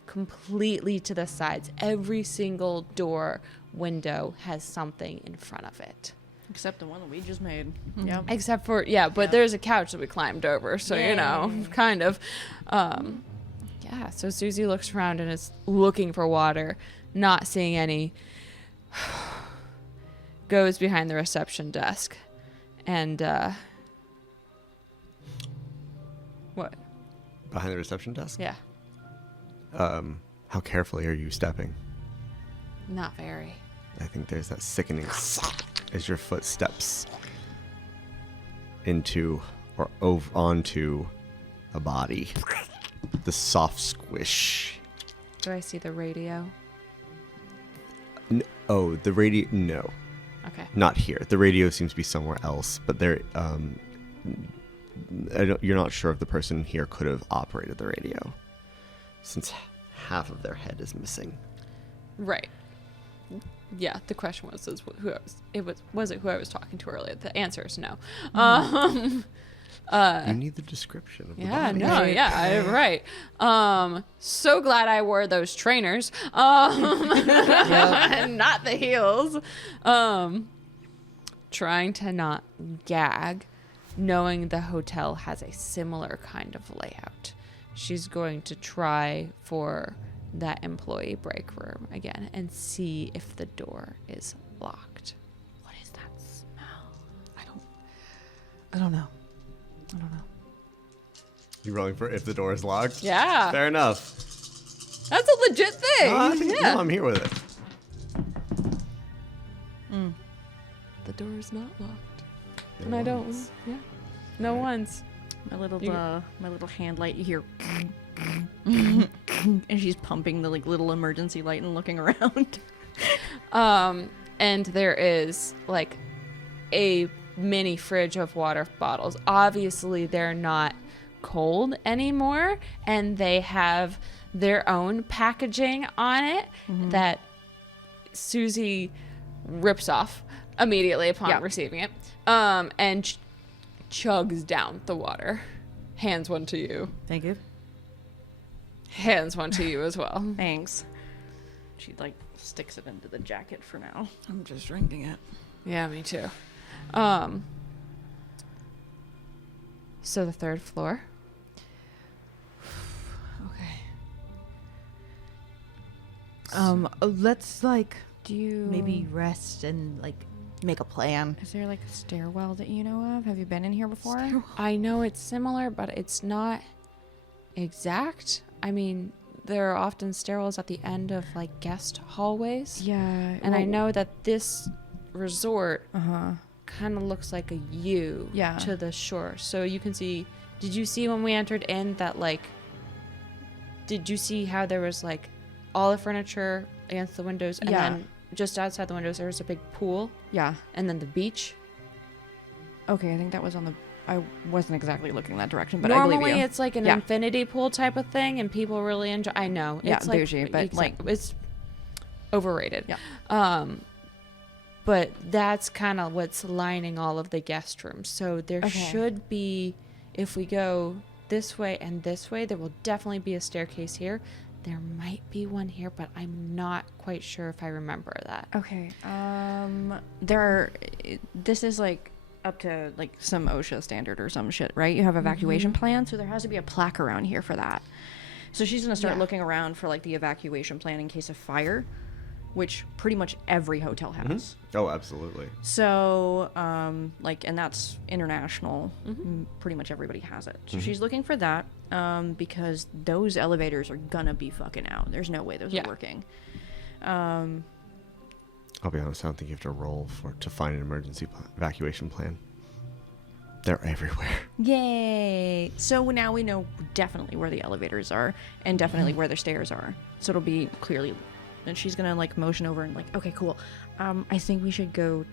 completely to the sides. Every single door, window has something in front of it. Except the one that we just made. Yeah. Except for, but there's a couch that we climbed over, so, you know, kind of. So Susie looks around and is looking for water, not seeing any. Goes behind the reception desk and, what? Behind the reception desk? Yeah. How carefully are you stepping? Not very. I think there's that sickening as your foot steps into or onto a body. The soft squish. Do I see the radio? The radio? No, Okay. not here. The radio seems to be somewhere else, but there. You're not sure if the person here could have operated the radio, since half of their head is missing. Right. Yeah, the question was who I was talking to earlier. The answer is no. You need the description of the body. Right. So glad I wore those trainers. And not the heels. Trying to not gag, knowing the hotel has a similar kind of layout. She's going to try for that employee break room again and see if the door is locked. What is that smell? I don't know. You rolling for if the door is locked? Yeah. Fair enough. That's a legit thing. No, I'm here with it. The door is not locked. And I don't. Yeah. No ones. My little hand light, you hear and she's pumping the like little emergency light and looking around. And there is like a mini fridge of water bottles. Obviously they're not cold anymore, and they have their own packaging on it that Susie rips off immediately upon receiving it, and chugs down the water. Hands one to you. Thank you. hands one to you as well. Thanks. She like sticks it into the jacket for now. I'm just drinking it. Yeah, me too. So the third floor. Okay. Let's like Do you maybe rest and like make a plan. Is there like a stairwell that you know of? Have you been in here before? I know it's similar, but it's not exact. I mean, there are often stairwells at the end of like guest hallways. Yeah. And I know that this resort Uh-huh. kind of looks like a U Yeah. to the shore. So you can see, did you see when we entered in that like, did you see how there was like all the furniture against the windows and Yeah. then just outside the windows there was a big pool Yeah. and then the beach? Okay, I think that was on the I wasn't exactly looking that direction, but Normally I believe you. it's like an Yeah. infinity pool type of thing and people really enjoy. I know. Yeah, It's like, bougie, but, like- it's overrated. Yeah. But that's kind of what's lining all of the guest rooms. So there Okay. should be, if we go this way and this way, there will definitely be a staircase here. There might be one here, but I'm not quite sure if I remember that. Okay. This is like up to like some OSHA standard or some shit, right? You have evacuation plan, so there has to be a plaque around here for that. So she's gonna start Yeah. looking around for like the evacuation plan in case of fire, which pretty much every hotel has. Oh, absolutely. So, like, and that's international. Pretty much everybody has it. So she's looking for that, because those elevators are gonna be fucking out. There's no way those Yeah. are working. I'll be honest, I don't think you have to roll to find an emergency evacuation plan. They're everywhere. Yay! So now we know definitely where the elevators are and definitely where the stairs are. So it'll be clearly. And she's gonna like motion over and like, okay, cool. I think we should go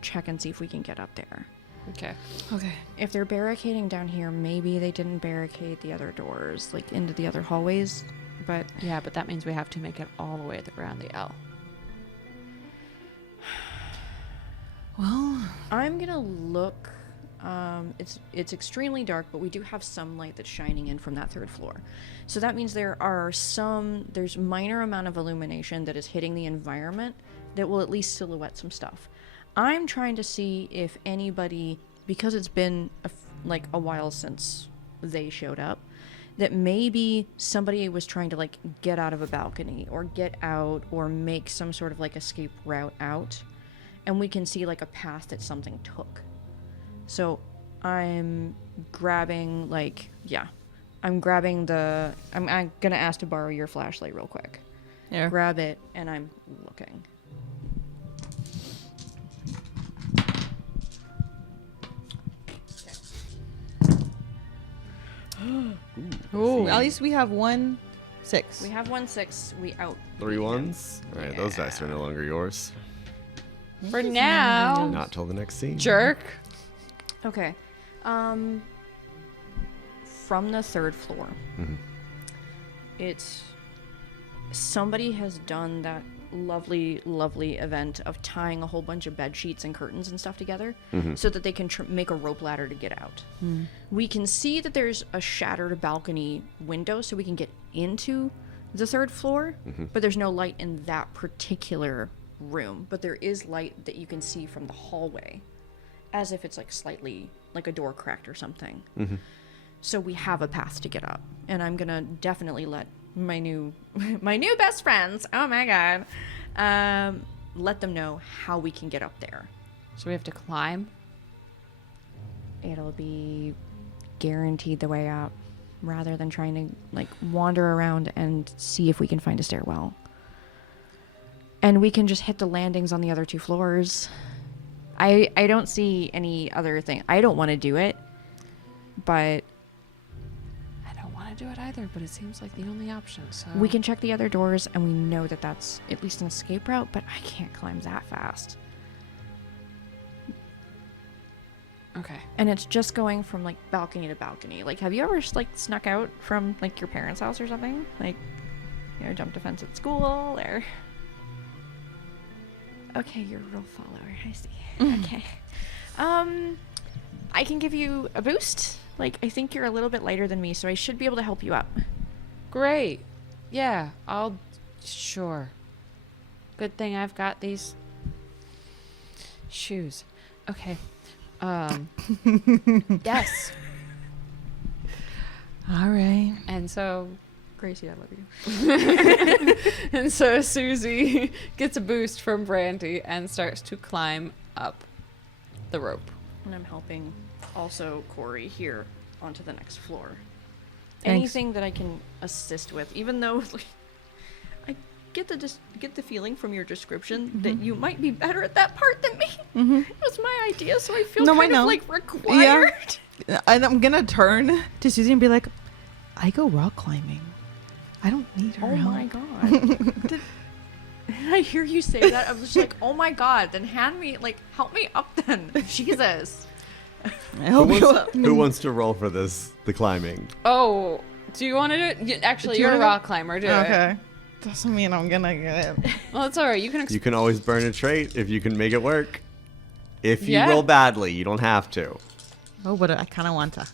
check and see if we can get up there. Okay. Okay. If they're barricading down here, maybe they didn't barricade the other doors, like into the other hallways. But Yeah, but that means we have to make it all the way around the L. Well, I'm gonna look. It's extremely dark, but we do have some light that's shining in from that third floor. So that means there's minor amount of illumination that is hitting the environment that will at least silhouette some stuff. I'm trying to see if anybody, because it's been a while since they showed up, that maybe somebody was trying to like get out of a balcony or get out or make some sort of like escape route out, and we can see like a path that something took. So I'm grabbing I'm gonna ask to borrow your flashlight real quick. yeah. Grab it, and I'm looking. Ooh, at least we have 1 6. We have 1-6. We out. 3 ones? All right, those dice are no longer yours. For now. Not till the next scene. Jerk. Okay. From the third floor. It's somebody has done that lovely event of tying a whole bunch of bed sheets and curtains and stuff together so that they can make a rope ladder to get out. We can see that there's a shattered balcony window so we can get into the third floor, but there's no light in that particular room, but there is light that you can see from the hallway as if it's like slightly like a door cracked or something. So we have a path to get up, and I'm gonna definitely let my new best friends, oh my god, let them know how we can get up there. So we have to climb. It'll be guaranteed the way up rather than trying to like wander around and see if we can find a stairwell. And we can just hit the landings on the other 2 floors. I don't see any other thing. I don't want to do it, but I don't want to do it either, but it seems like the only option. So we can check the other doors, and we know that that's at least an escape route, but I can't climb that fast. Okay. And it's just going from like balcony to balcony. Like, have you ever like snuck out from like your parents' house or something? Like, you know, jumped a fence at school or... Okay, you're a real follower. I see. Okay. I can give you a boost. Like, I think you're a little bit lighter than me, so I should be able to help you up. Great. Yeah, sure. Good thing I've got these shoes. Okay. Yes. All right. And so, Gracie, I love you. And so Susie gets a boost from Brandy and starts to climb up the rope. And I'm helping also Corey here onto the next floor. Thanks. Anything that I can assist with, even though like, I get the feeling from your description that you might be better at that part than me. It was my idea, so I feel kind of like required. Yeah. And I'm gonna turn to Susie and be like, I go rock climbing. I don't need her Oh help. my god. Did I hear you say that? I was just like, oh my god, then help me up then. Jesus. I hope you Who wants to roll for this? The climbing. Oh, do you want to do it? Actually, Do you you're a wanna go? rock climber. Do it. Okay. Doesn't mean I'm gonna get it. Well, it's all right. You can. You can always burn a trait if you can make it work. If you Yeah. roll badly, you don't have to. Oh, but I kind of want to.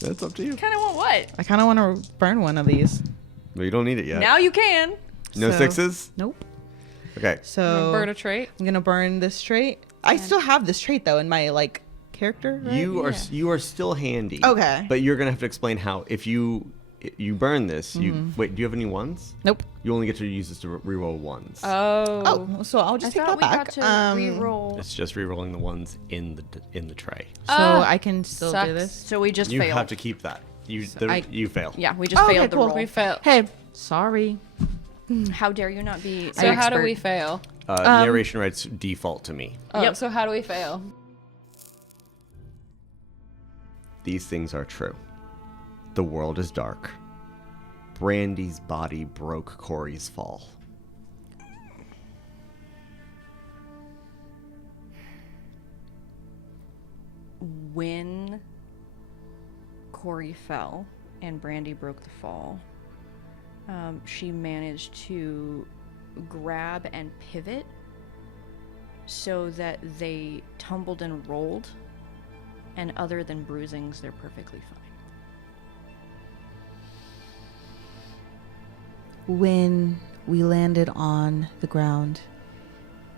That's up to you. Kind of want what? I kind of want to burn one of these. But you don't need it yet. Now you can. No So- sixes? Nope. Okay. So burn a trait. I'm gonna burn this trait. I still have this trait though in my character. Right? You are still handy. Okay. But you're gonna have to explain how if you burn this, wait, do you have any ones? Nope. You only get to use this to reroll ones. Oh. Oh, so I'll I just take thought that we back. got to re-roll. It's just rerolling the ones in the tray. So I can still sucks. do this. So we just You failed. have to keep that. You I- you fail. Yeah, we just Okay, failed the cool. roll. We failed. Hey, sorry. How dare you not be So an how do expert. we fail? Narration rights default to me. Oh, Yep. So how do we fail? These things are true. The world is dark. Brandy's body broke Corey's fall. When Corey fell and Brandy broke the fall, she managed to grab and pivot so that they tumbled and rolled, and other than bruisings, they're perfectly fine. When we landed on the ground,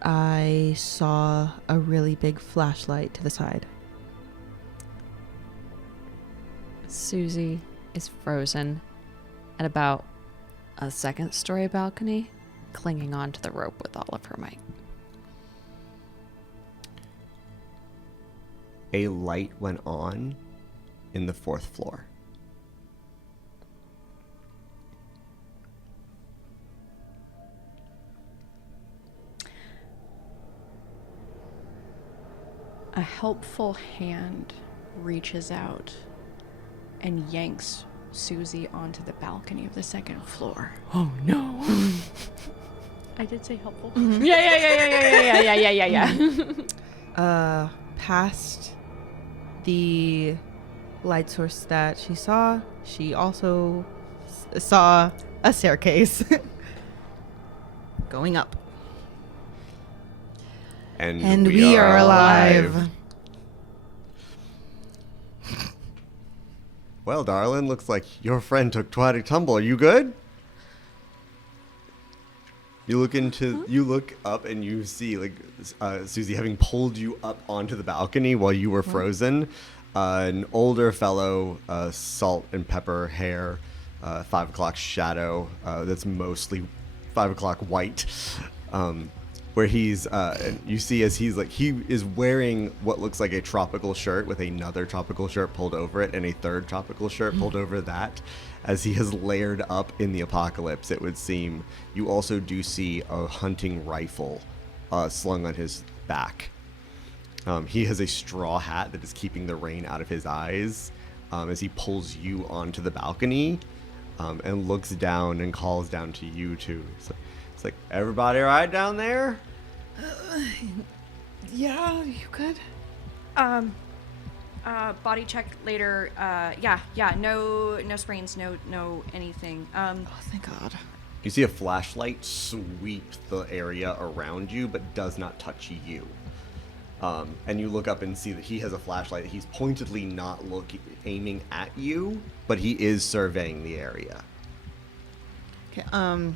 I saw a really big flashlight to the side. Susie is frozen at about a second-story balcony, clinging onto the rope with all of her might. A light went on in the 4th floor. A helpful hand reaches out and yanks Susie onto the balcony of the 2nd floor. Oh no! I did say helpful. Yeah. Past the light source that she saw, she also saw a staircase going up. And we are alive. Well, darling, looks like your friend took quite a tumble. Are you good? You look up and you see Susie having pulled you up onto the balcony while you were frozen. An older fellow, salt and pepper hair, 5 o'clock shadow that's mostly 5 o'clock white. Where he's, you see as he is wearing what looks like a tropical shirt with another tropical shirt pulled over it and a third tropical shirt pulled over that. As he has layered up in the apocalypse, it would seem. You also do see a hunting rifle slung on his back. He has a straw hat that is keeping the rain out of his eyes as he pulls you onto the balcony and looks down and calls down to you two. So, it's like, everybody all right down there? Yeah, you could. Body check later. No sprains, no anything. Oh, thank God. You see a flashlight sweep the area around you, but does not touch you. And you look up and see that he has a flashlight. He's pointedly not aiming at you, but he is surveying the area. Okay,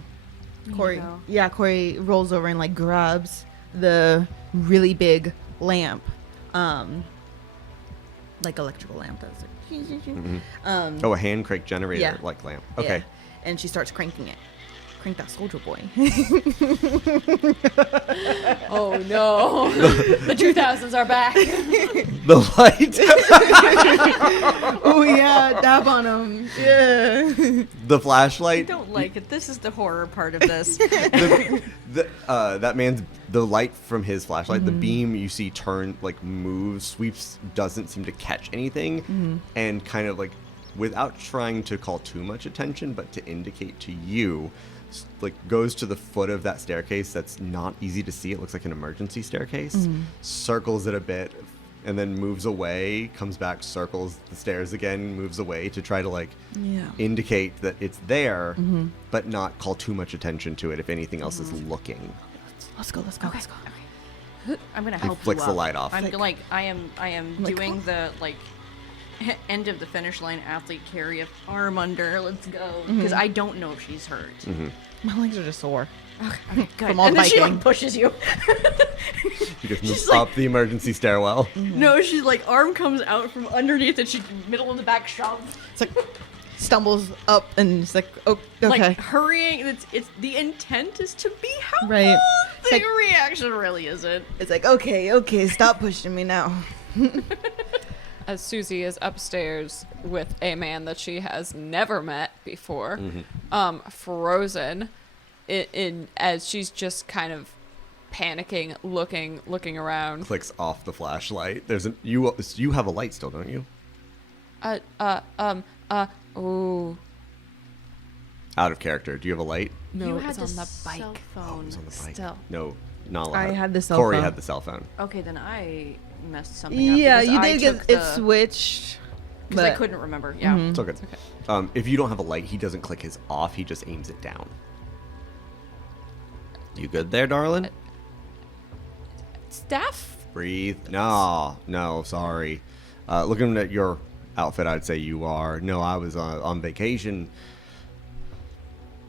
Corey. Corey rolls over and like grabs the really big lamp, like electrical lamp. That's like, Oh, a hand crank generator Yeah. like lamp. Okay. yeah. And she starts cranking it. Crank that soldier boy. Oh no, the 2000s are back. The light. Oh yeah, dab on him. Yeah. The flashlight. Don't like it. This is the horror part of this. That man's the light from his flashlight, the beam you see turn like moves, sweeps, doesn't seem to catch anything, and kind of like without trying to call too much attention, but to indicate to you, like goes to the foot of that staircase that's not easy to see. It looks like an emergency staircase. Circles it a bit, and then moves away. Comes back, circles the stairs again, moves away to try to like indicate that it's there, but not call too much attention to it if anything else is looking. Let's go. Let's go. I'm gonna He help flicks you the up. light off. I am like, doing the like end of the finish line athlete carry of arm under. Let's go, because I don't know if she's hurt. My legs are just sore. Okay, good. From all and the then she biking. like pushes you. You just move She's like- up the emergency stairwell. No, she's like arm comes out from underneath, and she middle of the back shove. It's like stumbles up and it's like, oh, okay. Like hurrying. It's the intent is to be helpful. Right. It's The like- reaction really isn't. It's like, okay, stop pushing me now. As Susie is upstairs with a man that she has never met before, frozen, in as she's just kind of panicking, looking around. Clicks off the flashlight. You have a light still, don't you? Oh, Out of character. Do you have a light? no, You it's had on the cell bike. phone. It's on the bike. Still. No, not allowed. I had the cell Corey phone. had the cell phone. Okay, then I messed something up. Yeah, because you I did took get it switched. because I but- couldn't remember. Yeah. It's okay. If you don't have a light, he doesn't click his off. He just aims it down. You good there, darling? Staff. Breathe. No, sorry. Looking at your outfit, I'd say you are. No, I was on vacation.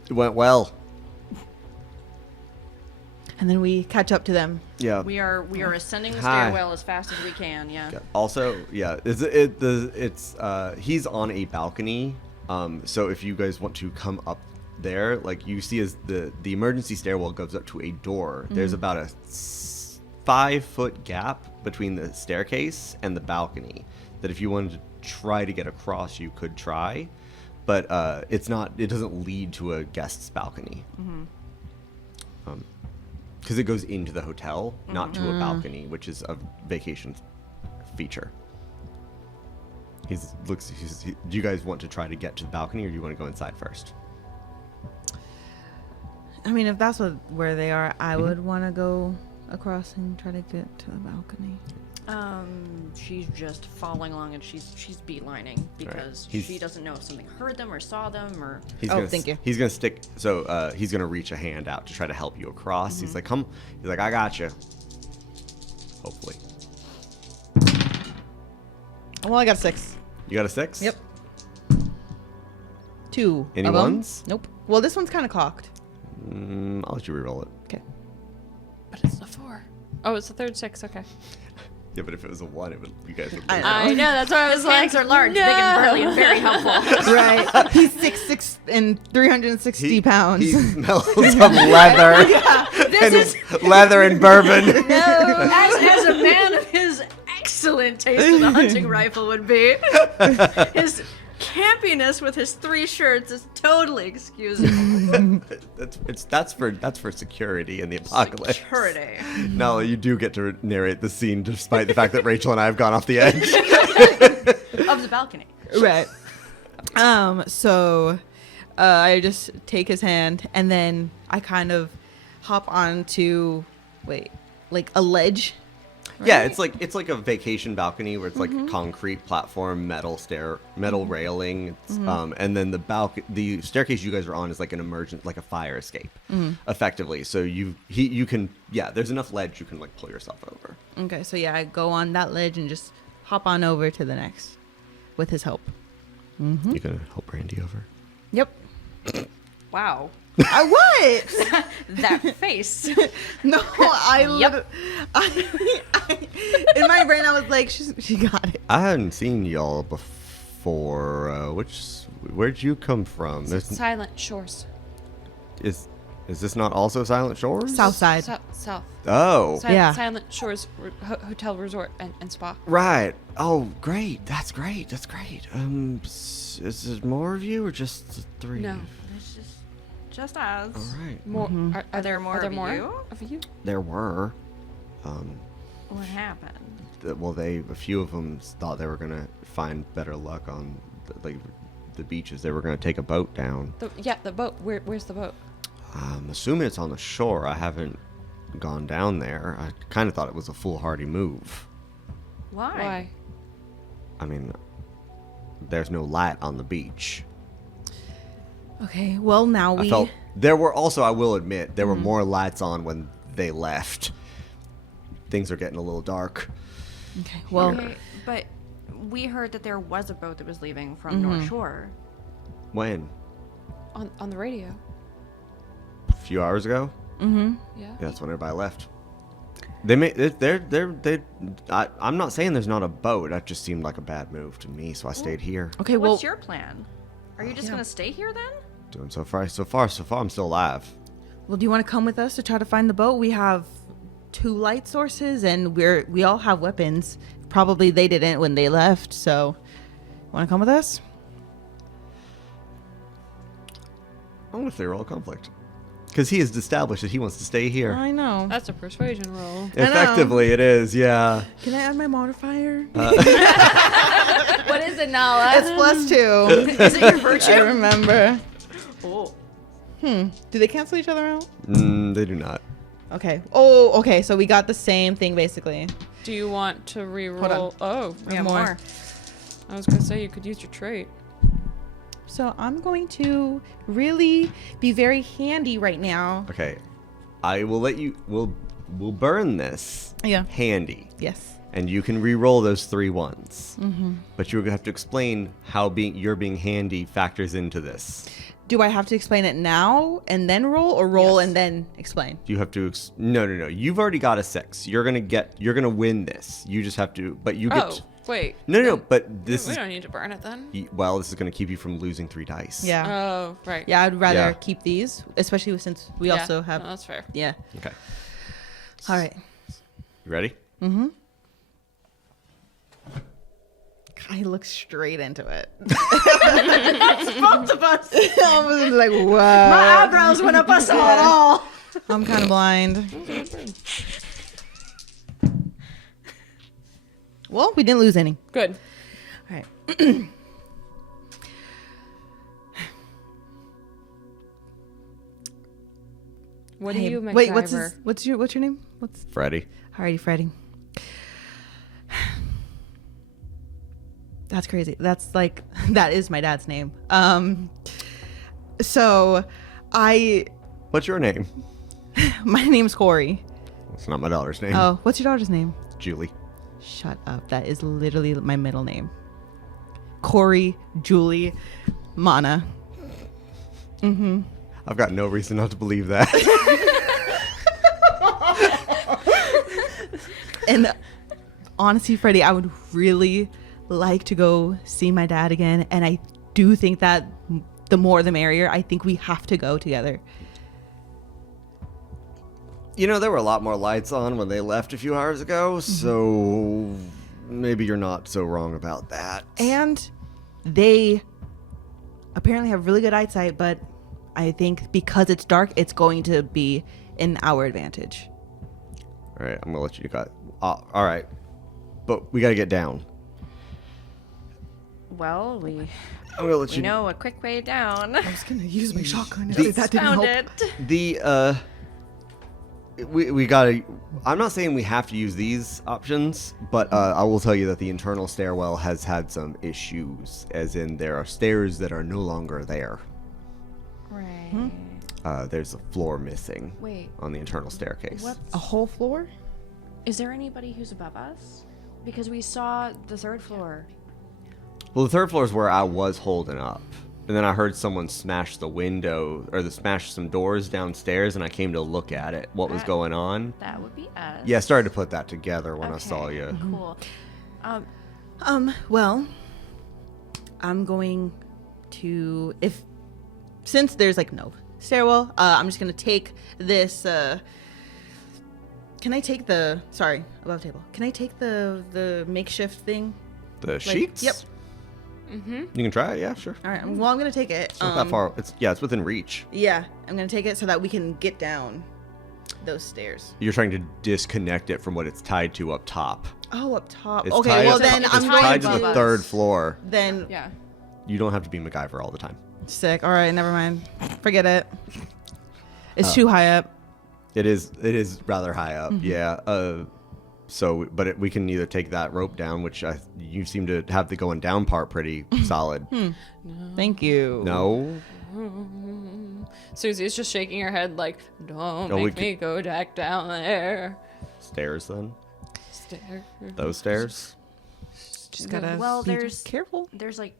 It went well. And then we catch up to them. Yeah. We are ascending the Hi. stairwell as fast as we can. Yeah. Also, yeah, he's on a balcony. So if you guys want to come up there, like you see as the emergency stairwell goes up to a door, there's about a 5-foot gap between the staircase and the balcony that if you wanted to try to get across, you could try, but it doesn't lead to a guest's balcony. Because it goes into the hotel, not to a balcony, which is a vacation feature. Do you guys want to try to get to the balcony, or do you want to go inside first? I mean, if that's where they are, I would want to go across and try to get to the balcony. She's just following along and she's beelining because she doesn't know if something heard them or saw them or. Thank you. He's gonna stick. So he's gonna reach a hand out to try to help you across. He's like, "Come." He's like, "I got you." Hopefully. Well, I got 6. You got a 6? Yep. 2. Any of 'em. ones? Nope. Well, this one's kind of cocked. I'll let you reroll it. Okay. But it's a 4. Oh, it's the third 6. Okay. Yeah, but if it was a 1, you guys would. I know. I know. That's why I was like, Hands are large, big and burly, and very helpful. Right. He's 6'6" and 360 pounds. He smells of leather. This is Leather and bourbon. as a man of his excellent taste in the hunting rifle would be. His campiness with his 3 shirts is totally excusable. That's for security in the apocalypse. Security. No, you do get to narrate the scene despite the fact that Rachel and I have gone off the edge. Of the balcony. Right. So I just take his hand and then I kind of hop onto like a ledge. Yeah, it's like a vacation balcony where it's like a concrete platform, metal railing, and then the staircase you guys are on is like a fire escape, effectively. So you can there's enough ledge you can like pull yourself over. Okay, so yeah, I go on that ledge and just hop on over to the next with his help. You gonna help Brandy over? Yep. Wow. What? That face. No, in my brain I was like, she got it. I hadn't seen y'all before. Where'd you come from? Silent Shores. Is this not also Silent Shores? South side. South. Oh. Yeah. Silent Shores Hotel Resort and Spa. Right. Oh, great. That's great. That's great. Is there more of you or just the three? No. It's just us. All right. More. Are there more of you? Of you? There were. What happened? A few of them thought they were gonna find better luck on the beaches. They were gonna take a boat down. The boat. Where's the boat? I'm assuming it's on the shore. I haven't gone down there. I kind of thought it was a foolhardy move. Why? I mean, there's no light on the beach. Okay, well now I felt there were also, I will admit, there were more lights on when they left. Things are getting a little dark. Okay, well, Okay, but we heard that there was a boat that was leaving from North Shore. When? On the radio. A few hours ago? Yeah. Yeah, that's when everybody left. I'm not saying there's not a boat. That just seemed like a bad move to me, so I stayed here. okay, well, What's your plan? Are you just gonna stay here then? Doing so far, I'm still alive. well, do you want to come with us to try to find the boat? We have 2 light sources, and we all have weapons. Probably they didn't when they left. So, want to come with us? I'm gonna clear all conflict. Because he has established that he wants to stay here. I know. That's a persuasion roll. Effectively, it is, yeah. Can I add my modifier? What is it, Nala? It's +2. Is it your virtue? I remember. Oh. Do they cancel each other out? They do not. Okay. Oh, okay. So we got the same thing basically. Do you want to reroll? Hold on. Oh, We have more. I was gonna say you could use your trait. So I'm going to really be very handy right now. Okay. I will let you, we'll burn this. Yeah. Handy. Yes. And you can re-roll those 3 ones. But you're going to have to explain how your being handy factors into this. Do I have to explain it now and then roll, or roll and then explain? You have to, no. You've already got a 6. You're going to win this. You just have to, but you get, Wait. no, but this We is, don't need to burn it then. well, this is going to keep you from losing 3 dice. Yeah. Oh, right. Yeah, I'd rather Yeah. keep these, especially since we Yeah, also have. no, that's fair. Yeah. Okay. All right. You ready? I look straight into it. Both of us. I was like, wow. My eyebrows went up a saw. I'm kind of blind. Well, we didn't lose any. Good. All right. What do Hey, you, MacGyver? wait, what's your name? Freddy. Alrighty, Freddie. That's crazy. That is my dad's name. So What's your name? my name's Corey. It's not my daughter's name. Oh, what's your daughter's name? Julie. Shut up. That is literally my middle name. Corey, Julie, Mana. I've got no reason not to believe that. And honestly, Freddie, I would really like to go see my dad again. And I do think that the more the merrier. I think we have to go together. You know, there were a lot more lights on when they left a few hours ago, so maybe you're not so wrong about that. And they apparently have really good eyesight, but I think because it's dark, it's going to be in our advantage. All right, I'm going to let you go. All right, but we got to get down. Well, we I'm going to let you know a quick way down. I was going to use my shotgun The- if that didn't Found help. it. The, we got to, I'm not saying we have to use these options, but I will tell you that the internal stairwell has had some issues, as in there are stairs that are no longer there. Right. There's a floor missing Wait. on the internal staircase. What? A whole floor? Is there anybody who's above us? Because we saw the third floor. Well, the third floor is where I was holding up. And then I heard someone smash the window or smash some doors downstairs, and I came to look at it. What was going on? That would be us. Yeah, I started to put that together when I saw Okay, you. Cool. Well, I'm going to since there's like no stairwell, I'm just gonna take this. Can I take above table? Can I take the makeshift thing? The sheets? Yep. You can try it. Yeah, sure. All right. Well, I'm gonna take it. It's not that far. It's within reach. Yeah, I'm gonna take it so that we can get down those stairs. You're trying to disconnect it from what it's tied to up top. Oh, up top. It's Okay. tied Well, up- then it's I'm tied going to the third floor. Then Yeah. You don't have to be MacGyver all the time. sick. All right. Never mind. Forget it. It's too high up. It is rather high up. Yeah. We can either take that rope down, which you seem to have the going down part pretty solid. Thank you. No. Susie's just shaking her head like, don't No, we make me go back down there. Stairs then. Stare. Those stairs. Just gotta Well, be there's careful. There's like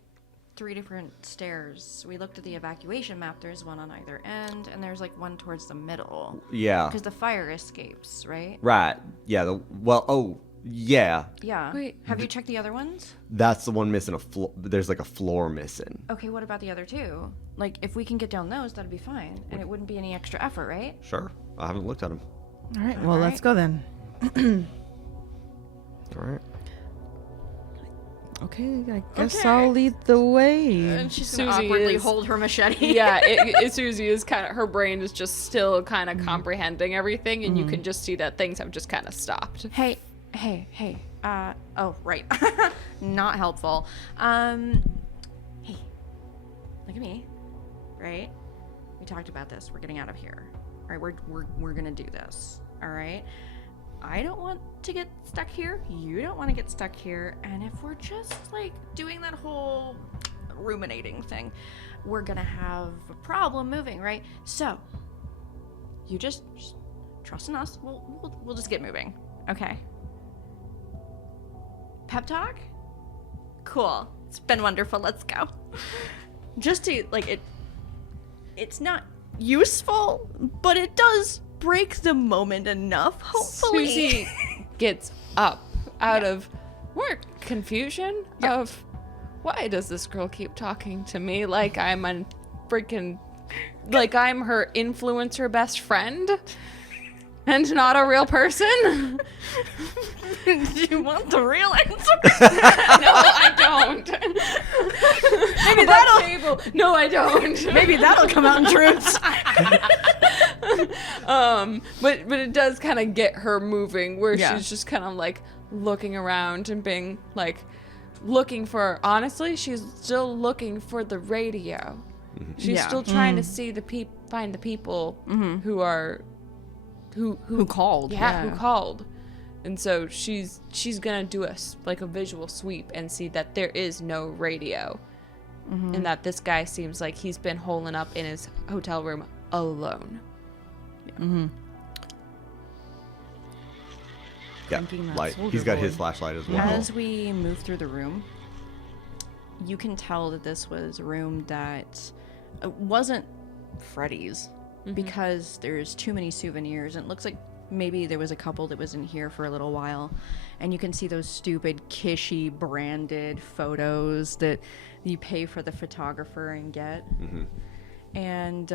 3 different stairs. We looked at the evacuation map. There's one on either end, and there's like one towards the middle Yeah. because the fire escapes, right? Right. Yeah. Yeah. Yeah. Wait. Have you checked the other ones? That's the one missing a floor. There's like a floor missing. Okay. What about the other 2? Like, if we can get down those, that'd be fine, and it wouldn't be any extra effort, right? Sure. I haven't looked at them. All right. Well, All let's right. go then. All right. Okay. I guess I'll lead the way. And she's Susie gonna awkwardly is- hold her machete. Yeah, Susie is kind of, her brain is just still kind of comprehending everything, and you can just see that things have just kind of stopped. Hey. Oh, right. Not helpful. Hey. Look at me. Right? We talked about this. We're getting out of here. All right, we're gonna do this. All right? I don't want to get stuck here. You don't want to get stuck here. And if we're just like doing that whole ruminating thing, we're gonna have a problem moving, right? So you just trust in us. We'll just get moving. Okay. Pep talk? Cool. It's been wonderful. Let's go. Just to like it's not useful, but it does break the moment enough, hopefully. Susie gets up out of more confusion of why does this girl keep talking to me like I'm a freaking, like I'm her influencer best friend and not a real person? Do you want the real answer? No, I don't. Maybe that'll. No, I don't. Maybe that'll come out in truths. But it does kind of get her moving, where Yeah. she's just kind of like looking around and being like looking for. Honestly, she's still looking for the radio. She's Yeah. still trying to see find the people who are who called? Yeah, who called. And so she's gonna do a visual sweep and see that there is no radio, and that this guy seems like he's been holing up in his hotel room alone. Yeah. Thinking that Light. soldier He's got boy. his flashlight as well. As we move through the room, you can tell that this was a room that wasn't Freddy's because there's too many souvenirs, and it looks like maybe there was a couple that was in here for a little while, and you can see those stupid Kishy branded photos that you pay for the photographer and get. And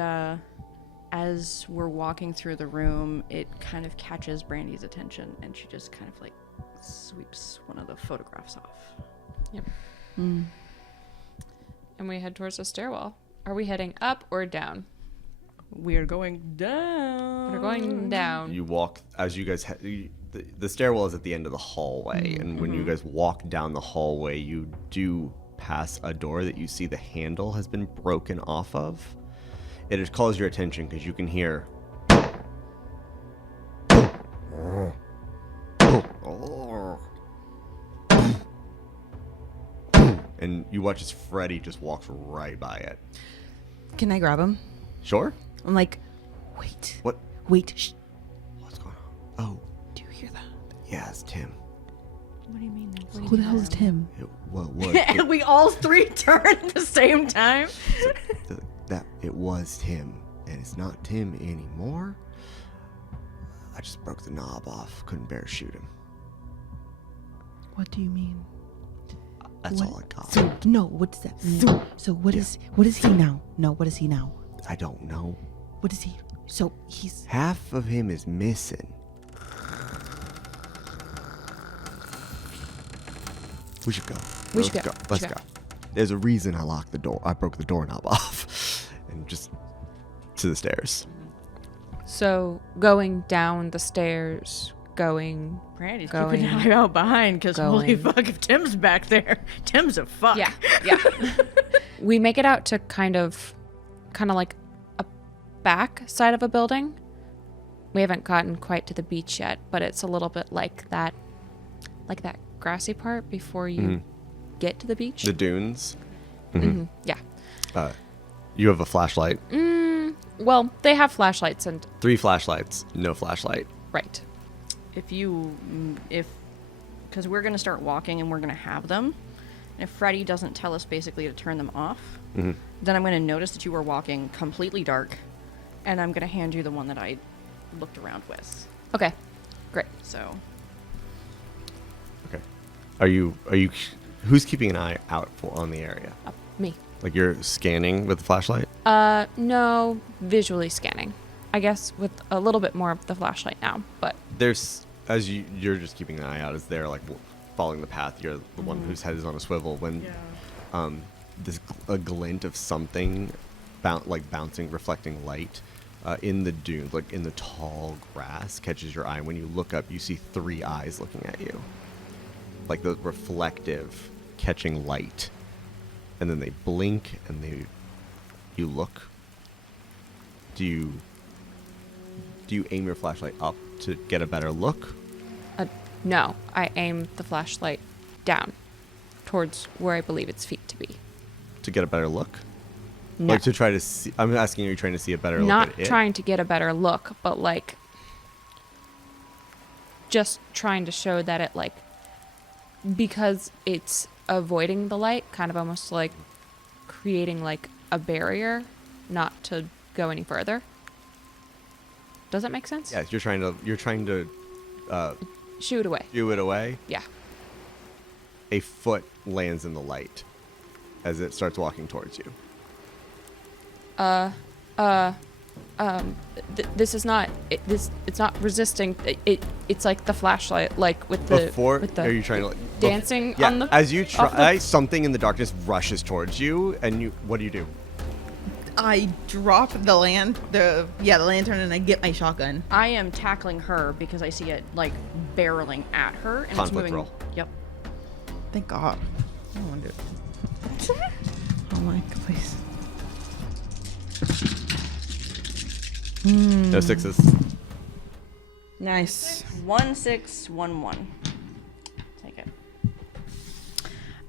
as we're walking through the room, it kind of catches Brandy's attention, and she just kind of like sweeps one of the photographs off. Yep. And we head towards the stairwell. Are we heading up or down? We're going down. We're going down. You walk as you guys. The stairwell is at the end of the hallway, and when you guys walk down the hallway, you do pass a door that you see the handle has been broken off of. It just calls your attention because you can hear. And you watch as Freddy just walks right by it. Can I grab him? Sure. I'm like, wait. What? Wait. Shh. What's going on? Oh, Do you hear that? yeah, it's Tim. What do you mean? Who the hell is Tim? And we all three turn at the same time. It was Tim, and it's not Tim anymore. I just broke the knob off. Couldn't bear to shoot him. What do you mean? That's all I got. So no, what does that mean? So what is he now? No, what is he now? I don't know. What is he? So he's Half of him is missing. We should go. Let's go. There's a reason I locked the door. I broke the doorknob off. And just to the stairs. So going down the stairs, going. Brandy's Going. keeping an eye out behind because holy Going. fuck, if Tim's back there, Tim's a fuck. Yeah. We make it out to kind of like a back side of a building. We haven't gotten quite to the beach yet, but it's a little bit like that grassy part before you get to the beach. The dunes. Yeah. You have a flashlight. Well, they have flashlights and 3 flashlights. No flashlight. right. Because we're going to start walking and we're going to have them. And if Freddy doesn't tell us basically to turn them off, then I'm going to notice that you are walking completely dark, and I'm going to hand you the one that I looked around with. Okay. Great. So, Okay. Are you? Who's keeping an eye out on the area? Me. Like you're scanning with the flashlight? No, visually scanning. I guess with a little bit more of the flashlight now, but There's as you're just keeping an eye out. Is there like following the path? You're the one whose head is on a swivel. When a glint of something, bouncing, reflecting light in the dunes, like in the tall grass, catches your eye. When you look up, you see 3 eyes looking at you, like the reflective, catching light, and then they blink and you look. Do you aim your flashlight up to get a better look? no, I aim the flashlight down towards where I believe its feet to be. To get a better look? No. Like to try to see, I'm asking, are you trying to see a better Not look at it? trying to get a better look, but like just trying to show that it like, because it's avoiding the light, kind of almost like creating like a barrier not to go any further. Does that make sense? Yeah, you're trying to Shoo it away. shoo it away. Yeah. A foot lands in the light as it starts walking towards you. This is not it's not resisting. It's like the flashlight, like with the Before, with the are you trying to dancing Yeah, on the as you off try, the- something in the darkness rushes towards you, and what do? I drop the lantern and I get my shotgun. I am tackling her because I see it like barreling at her and Conflict it's moving. roll. Yep. Thank God. I don't want to do it. Oh my, please. No 6s. Nice. 1, 6, 1, 1. Take it.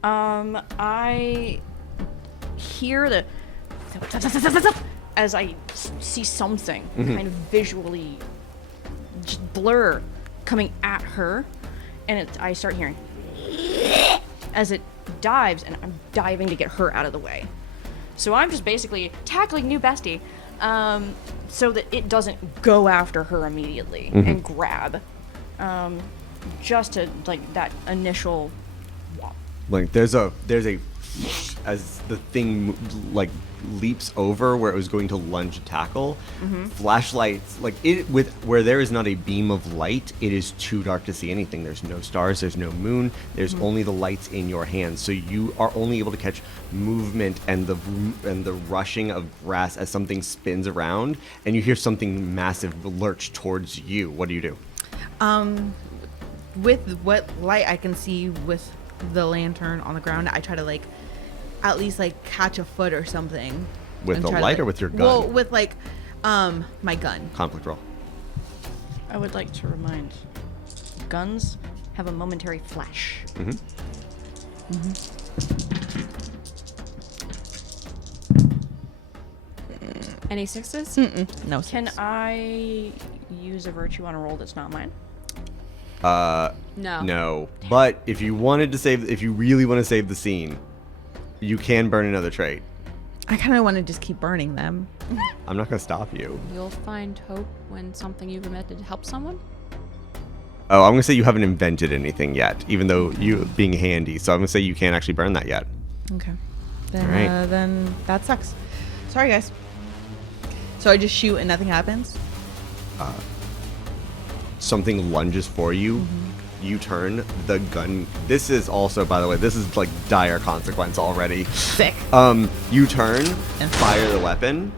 I hear the as I see something kind of visually just blur coming at her, and I start hearing as it dives, and I'm diving to get her out of the way. So I'm just basically tackling new bestie, so that it doesn't go after her immediately and grab, just to like that initial. Like there's a as the thing like leaps over where it was going to lunge tackle. Flashlights like it with where there is not a beam of light, it is too dark to see anything. There's no stars, there's no moon, there's only the lights in your hands, so you are only able to catch movement and the rushing of grass as something spins around, and you hear something massive lurch towards you. What do? With what light I can see with the lantern on the ground, I try to like at least like catch a foot or something. With and the try to, light like- or with your gun? Well, with like my gun. Conflict roll. I would like to remind, guns have a momentary flash. Any 6s? No. Can I use a virtue on a roll that's not mine? No. No. But if you really want to save the scene, you can burn another trait. I kind of want to just keep burning them. I'm not going to stop you. You'll find hope when something you've invented helps someone. Oh, I'm going to say you haven't invented anything yet, even though you being handy. So I'm going to say you can't actually burn that yet. Okay. Then, All right. Then that sucks. Sorry, guys. So I just shoot and nothing happens? Something lunges for you. You turn the gun. This is also, by the way, this is like dire consequence already. Sick. You turn and fire the weapon,